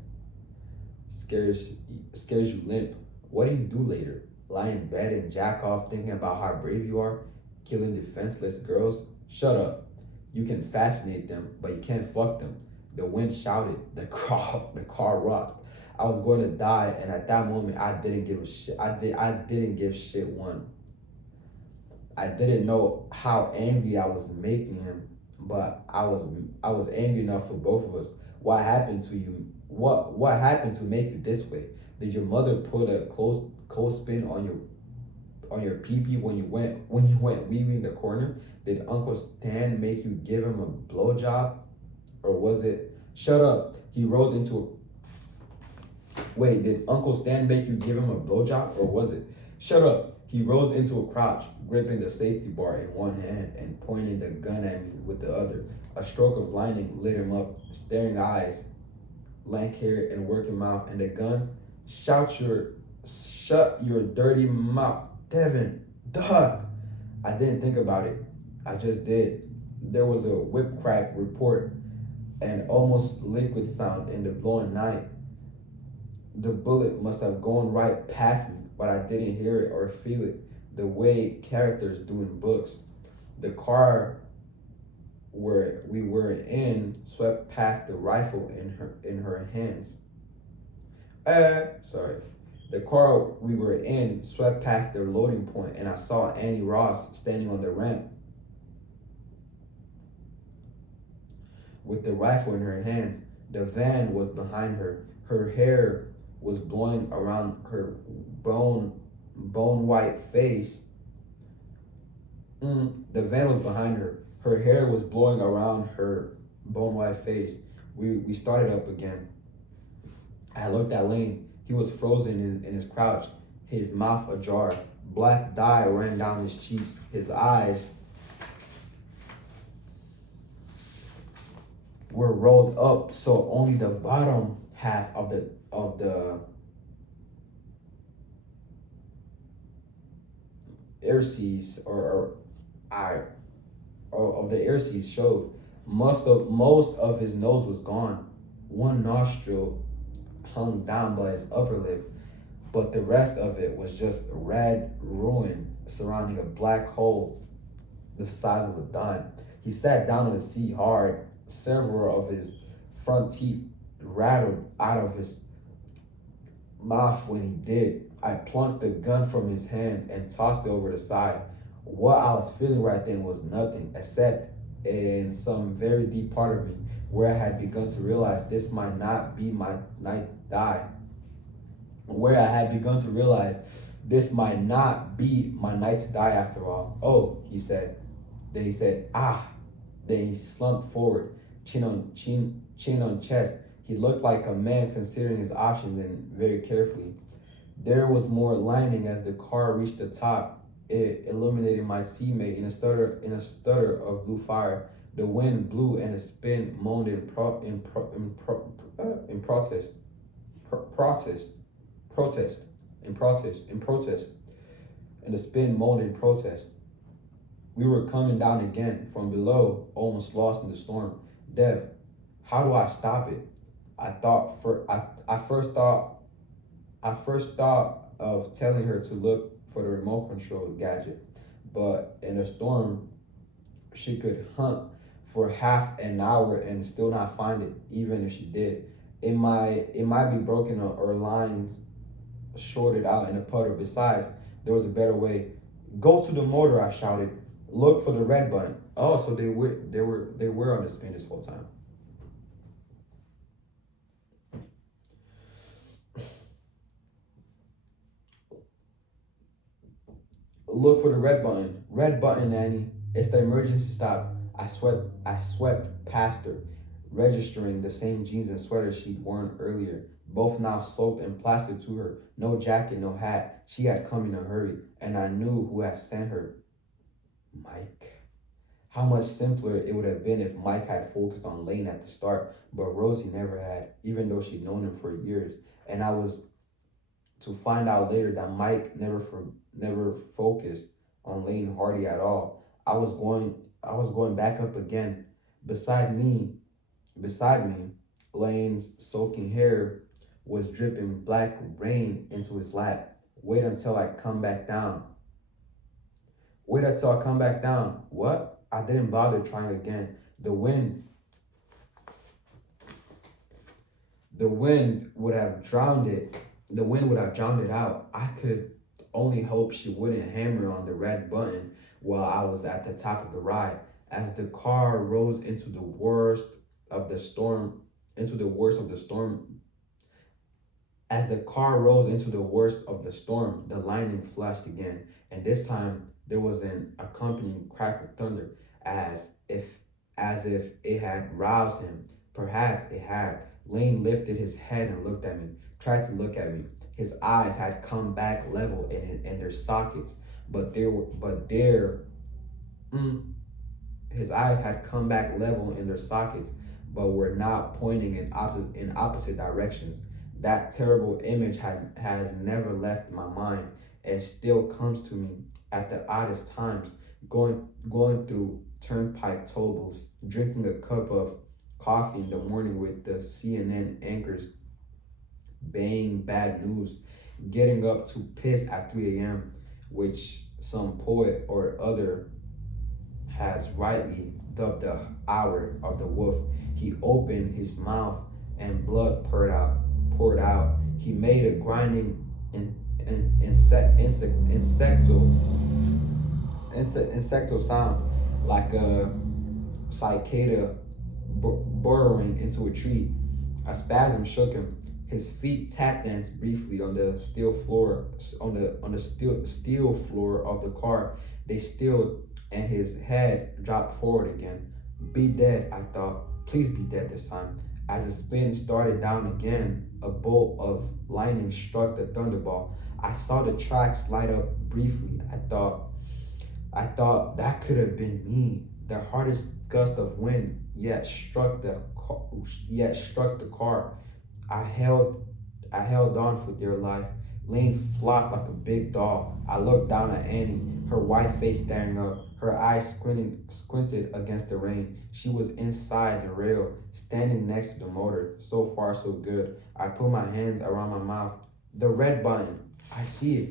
scares scares you limp. What do you do later? Lie in bed and jack off thinking about how brave you are, killing defenseless girls? Shut up. You can fascinate them, but you can't fuck them. The wind shouted, the car rocked. I was going to die, and at that moment I didn't give a shit. I didn't give shit one. I didn't know how angry I was making him, but I was angry enough for both of us. What happened to you? What happened to make you this way? Did your mother put a clothespin on your pee pee when you went weaving the corner? Did Uncle Stan make you give him a blowjob, or was it? Shut up. He rose into Wait, did Uncle Stan make you give him a blowjob, or was it? Shut up. He rose into a crouch, gripping the safety bar in one hand and pointing the gun at me with the other. A stroke of lightning lit him up, staring eyes, lank hair, and working mouth, and the gun. Shut your dirty mouth, Devin, dog. I didn't think about it. I just did. There was a whip crack report, and almost liquid sound in the blowing night. The bullet must have gone right past me, but I didn't hear it or feel it the way characters do in books. The car where we were in swept past the rifle in her hands. Sorry. The car we were in swept past their loading point, and I saw Annie Ross standing on the ramp with the rifle in her hands. The van was behind her. Her hair was blowing around her bone white face. The van was behind her. Her hair was blowing around her bone white face. We started up again. I looked at Lane. He was frozen in his crouch, his mouth ajar. Black dye ran down his cheeks. His eyes were rolled up so only the bottom half of the air seas or of the air seas showed. Most of his nose was gone. One nostril hung down by his upper lip, but the rest of it was just red ruin surrounding a black hole the size of a dime. He sat down on the seat hard. Several of his front teeth rattled out of his mouth when he did. I plunked the gun from his hand and tossed it over the side. What I was feeling right then was nothing except in some very deep part of me where I had begun to realize this might not be my night die. Where I had begun to realize this might not be my night to die after all. Oh, he said. Then he said, ah. Then he slumped forward, chin on chest. He looked like a man considering his options and very carefully. There was more lightning as the car reached the top. It illuminated my seatmate in a stutter of blue fire. The wind blew and the spin moaned in protest, protest, protest, in protest, and the spin moaned in protest. We were coming down again from below, almost lost in the storm. Dev, how do I stop it? I first thought of telling her to look for the remote control gadget, but in a storm, she could hunt for half an hour and still not find it, even if she did. It might be broken or lying shorted out in a puddle. Besides, there was a better way. Go to the motor, I shouted. Look for the red button. Oh, so they were on the spin this whole time. Look for the red button. Red button, Nanny. It's the emergency stop. I swept past her, registering the same jeans and sweater she'd worn earlier, both now soaked and plastered to her. No jacket, no hat. She had come in a hurry, and I knew who had sent her. Mike. How much simpler it would have been if Mike had focused on Lane at the start, but Rosie never had, even though she'd known him for years. And I was to find out later that Mike never focused on Lane Hardy at all. I was going back up again. Beside me, beside me, Lane's soaking hair was dripping black rain into his lap. Wait until I come back down. Wait until I come back down. What? I didn't bother trying again. The wind would have drowned it. The wind would have drowned it out. I could only hope she wouldn't hammer on the red button while I was at the top of the ride. As the car rose into the worst of the storm, into the worst of the storm, as the car rose into the worst of the storm, the lightning flashed again, and this time there was an accompanying crack of thunder, if as if it had roused him. Perhaps it had. Lane lifted his head and looked at me, tried to look at me. His eyes had come back level in their sockets, but mm, his eyes had come back level in their sockets, but were not pointing in opposite directions. That terrible image has never left my mind and still comes to me at the oddest times, going through turnpike toll booths, drinking a cup of coffee in the morning with the CNN anchors baying bad news, getting up to piss at 3 a.m., which some poet or other has rightly dubbed the hour of the wolf. He opened his mouth and blood poured out. He made a grinding insectal sound like a cicada burrowing into a tree. A spasm shook him. His feet tap danced briefly on the steel floor steel floor of the car. They stilled and his head dropped forward again. Be dead, I thought. Please be dead this time. As the spin started down again, a bolt of lightning struck the thunderball. I saw the tracks light up briefly. I thought that could have been me. The hardest gust of wind yet struck the car. I held I held on for dear life. Lane flopped like a big doll. I looked down at Annie, her white face staring up, her eyes squinted against the rain. She was inside the rail, standing next to the motor. So far, so good. I put my hands around my mouth. The red button. I see it.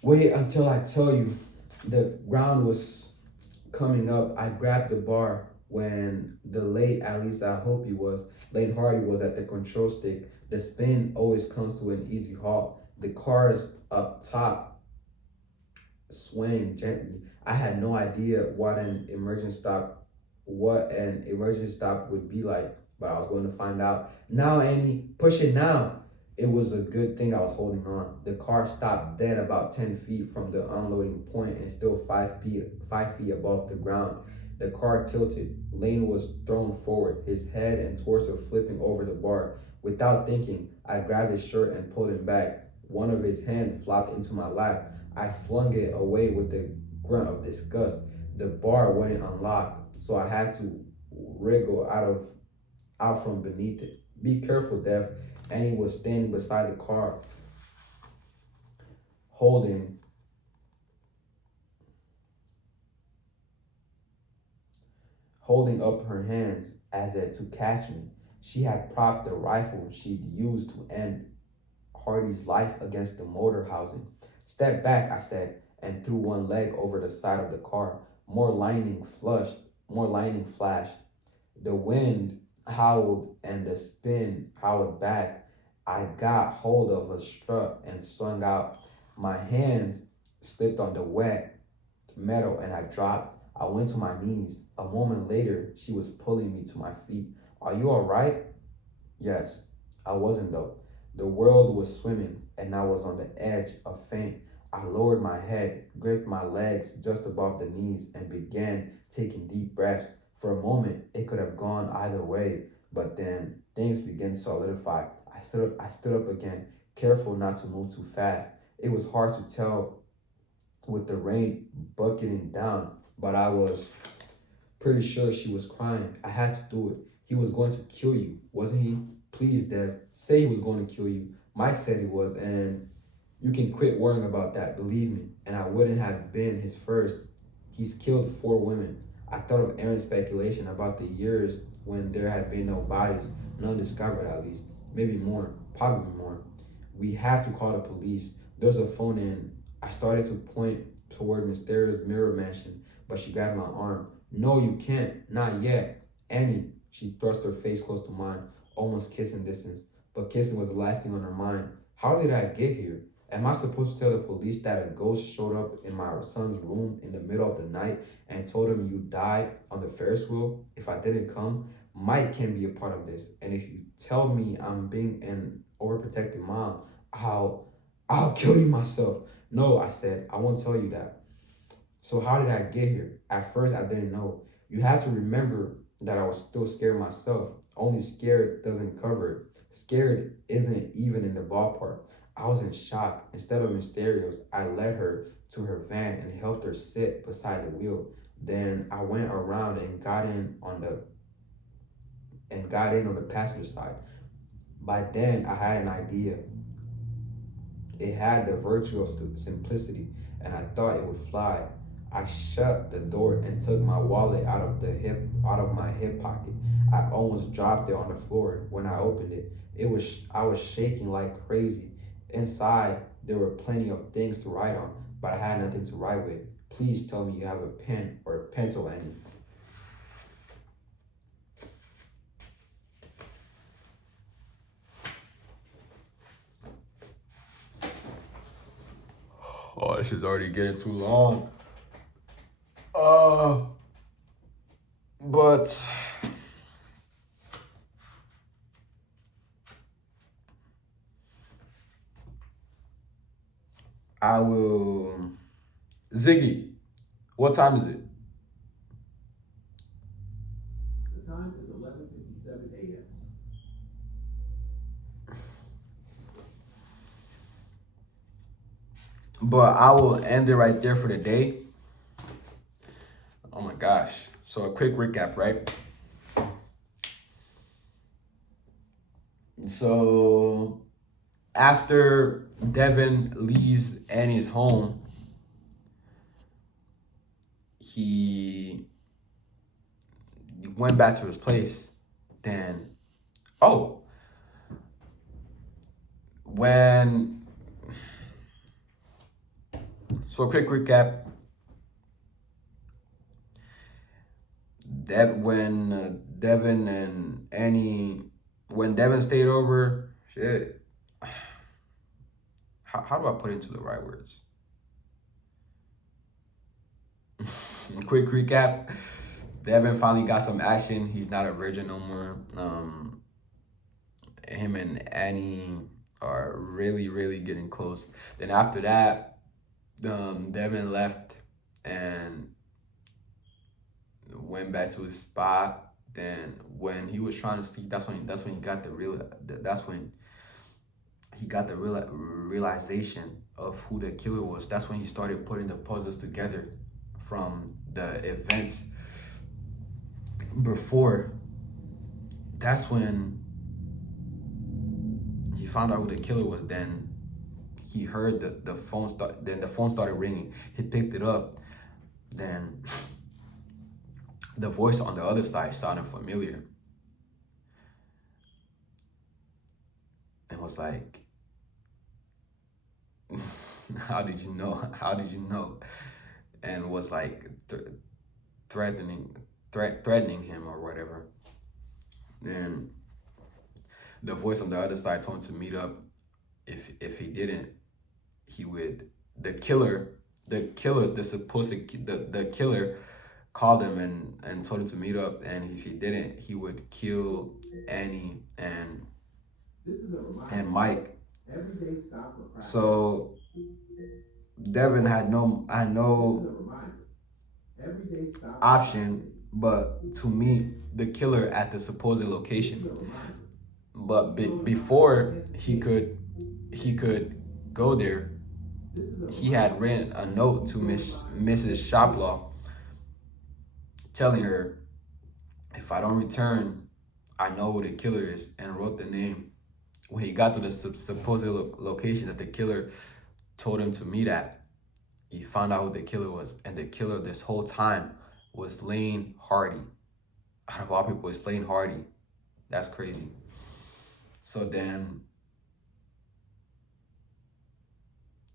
Wait until I tell you. The ground was coming up. I grabbed the bar when the late, at least I hope he was, late Hardy was at the control stick, the spin always comes to an easy halt. The cars up top swaying gently. I had no idea what an emergency stop would be like, but I was going to find out. Now, Annie, push it now. It was a good thing I was holding on. The car stopped dead about 10 feet from the unloading point and still 5 feet above the ground. The car tilted. Lane was thrown forward, his head and torso flipping over the bar. Without thinking, I grabbed his shirt and pulled him back. One of his hands flopped into my lap. I flung it away with a grunt of disgust. The bar wouldn't unlock, so I had to wriggle out from beneath it. Be careful, Dev. Annie was standing beside the car, holding up her hands as if to catch me. She had propped the rifle she'd used to end Hardy's life against the motor housing. Step back, I said, and threw one leg over the side of the car. More lightning flashed. The wind howled and the spin howled back. I got hold of a strut and swung out. My hands slipped on the wet metal and I dropped. I went to my knees. A moment later, she was pulling me to my feet. Are you all right? Yes, I wasn't though. The world was swimming and I was on the edge of faint. I lowered my head, gripped my legs just above the knees, and began taking deep breaths. For a moment, it could have gone either way, but then things began to solidify. I stood up again, careful not to move too fast. It was hard to tell with the rain bucketing down, but I was pretty sure she was crying. I had to do it. He was going to kill you, wasn't he? Please, Dev, say he was going to kill you. Mike said he was, and you can quit worrying about that, believe me. And I wouldn't have been his first. He's killed 4 women. I thought of Aaron's speculation about the years when there had been no bodies, none discovered at least. Maybe more, probably more. We have to call the police. There's a phone in. I started to point toward Mysterious Mirror Mansion, but she grabbed my arm. No, you can't, not yet. Annie, she thrust her face close to mine, almost kissing distance. But kissing was the last thing on her mind. How did I get here? Am I supposed to tell the police that a ghost showed up in my son's room in the middle of the night and told him you died on the Ferris wheel if I didn't come? Mike can be a part of this. And if you tell me I'm being an overprotective mom, I'll kill you myself. No, I said, I won't tell you that. So how did I get here? At first, I didn't know. You have to remember that I was still scared myself. Only scared doesn't cover it. Scared isn't even in the ballpark. I was in shock. Instead of Mysterios, I led her to her van and helped her sit beside the wheel. Then I went around and got in on the passenger side. By then, I had an idea. It had the virtue of simplicity, and I thought it would fly. I shut the door and took my wallet out of my hip pocket. I almost dropped it on the floor when I opened it. I was shaking like crazy. Inside, there were plenty of things to write on, but I had nothing to write with. Please tell me you have a pen or a pencil, Annie. Oh, this is already getting too long. But I will. Ziggy, what time is it? The time is 11:57 a.m. But I will end it right there for the day. Oh my gosh. So a quick recap, right? So after Devin leaves Annie's home, he went back to his place. Then, oh, so quick recap. Devin and Annie, when Devin stayed over, shit. How do I put it into the right words? Quick recap. Devin finally got some action. He's not a virgin no more. Him and Annie are really, really getting close. Then after that, Devin left and went back to his spot. Then when he was trying to sleep, that's when he got the real that's when he got the realization of who the killer was. That's when he started putting the puzzles together from the events before. That's when he found out who the killer was. Then he heard the phone start. Then the phone started ringing. He picked it up. Then the voice on the other side sounded familiar, and was like, "How did you know? How did you know?" And was like threatening him or whatever. Then the voice on the other side told him to meet up. If he didn't, he would. The killer called him and told him to meet up. And if he didn't, he would kill Annie This is a reminder. and Mike. Everyday stop for practice. So Devin had no This is a reminder. Everyday stop for option but to meet the killer at the supposed This is location. a reminder. But before he could go there, This is a he had written a note to Mrs. Shoplaw telling her, if I don't return, I know who the killer is, and wrote the name. When he got to the supposed location that the killer told him to meet at, he found out who the killer was, and the killer this whole time was Lane Hardy. Out of all people, it's Lane Hardy. That's crazy. So then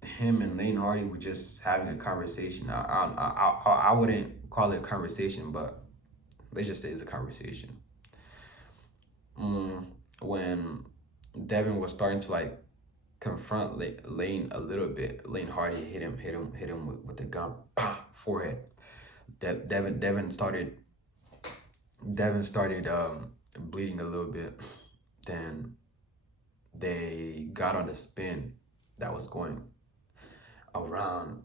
him and Lane Hardy were just having a conversation. I wouldn't call it a conversation, but let's just say it's a conversation. When Devin was starting to like confront Lane a little bit, Lane Hardy hit him with the gun, forehead. Devin started bleeding a little bit. Then they got on the spin that was going around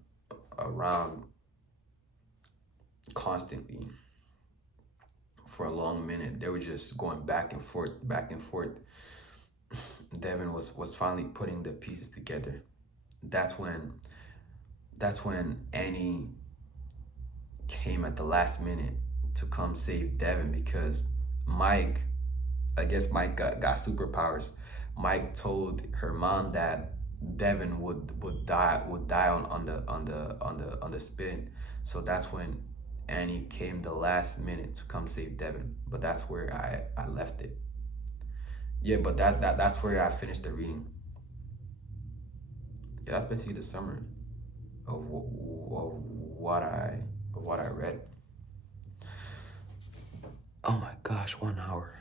constantly for a long minute. They were just going back and forth. Devin was finally putting the pieces together. That's when Annie came at the last minute to come save Devin, because Mike, I guess Mike got superpowers. Mike told her mom that Devin would die on the spin. So that's when Annie came the last minute to come save Devin. But that's where I left it. Yeah, but that's where I finished the reading. Yeah, that's basically the summary of what I read. Oh my gosh, 1 hour.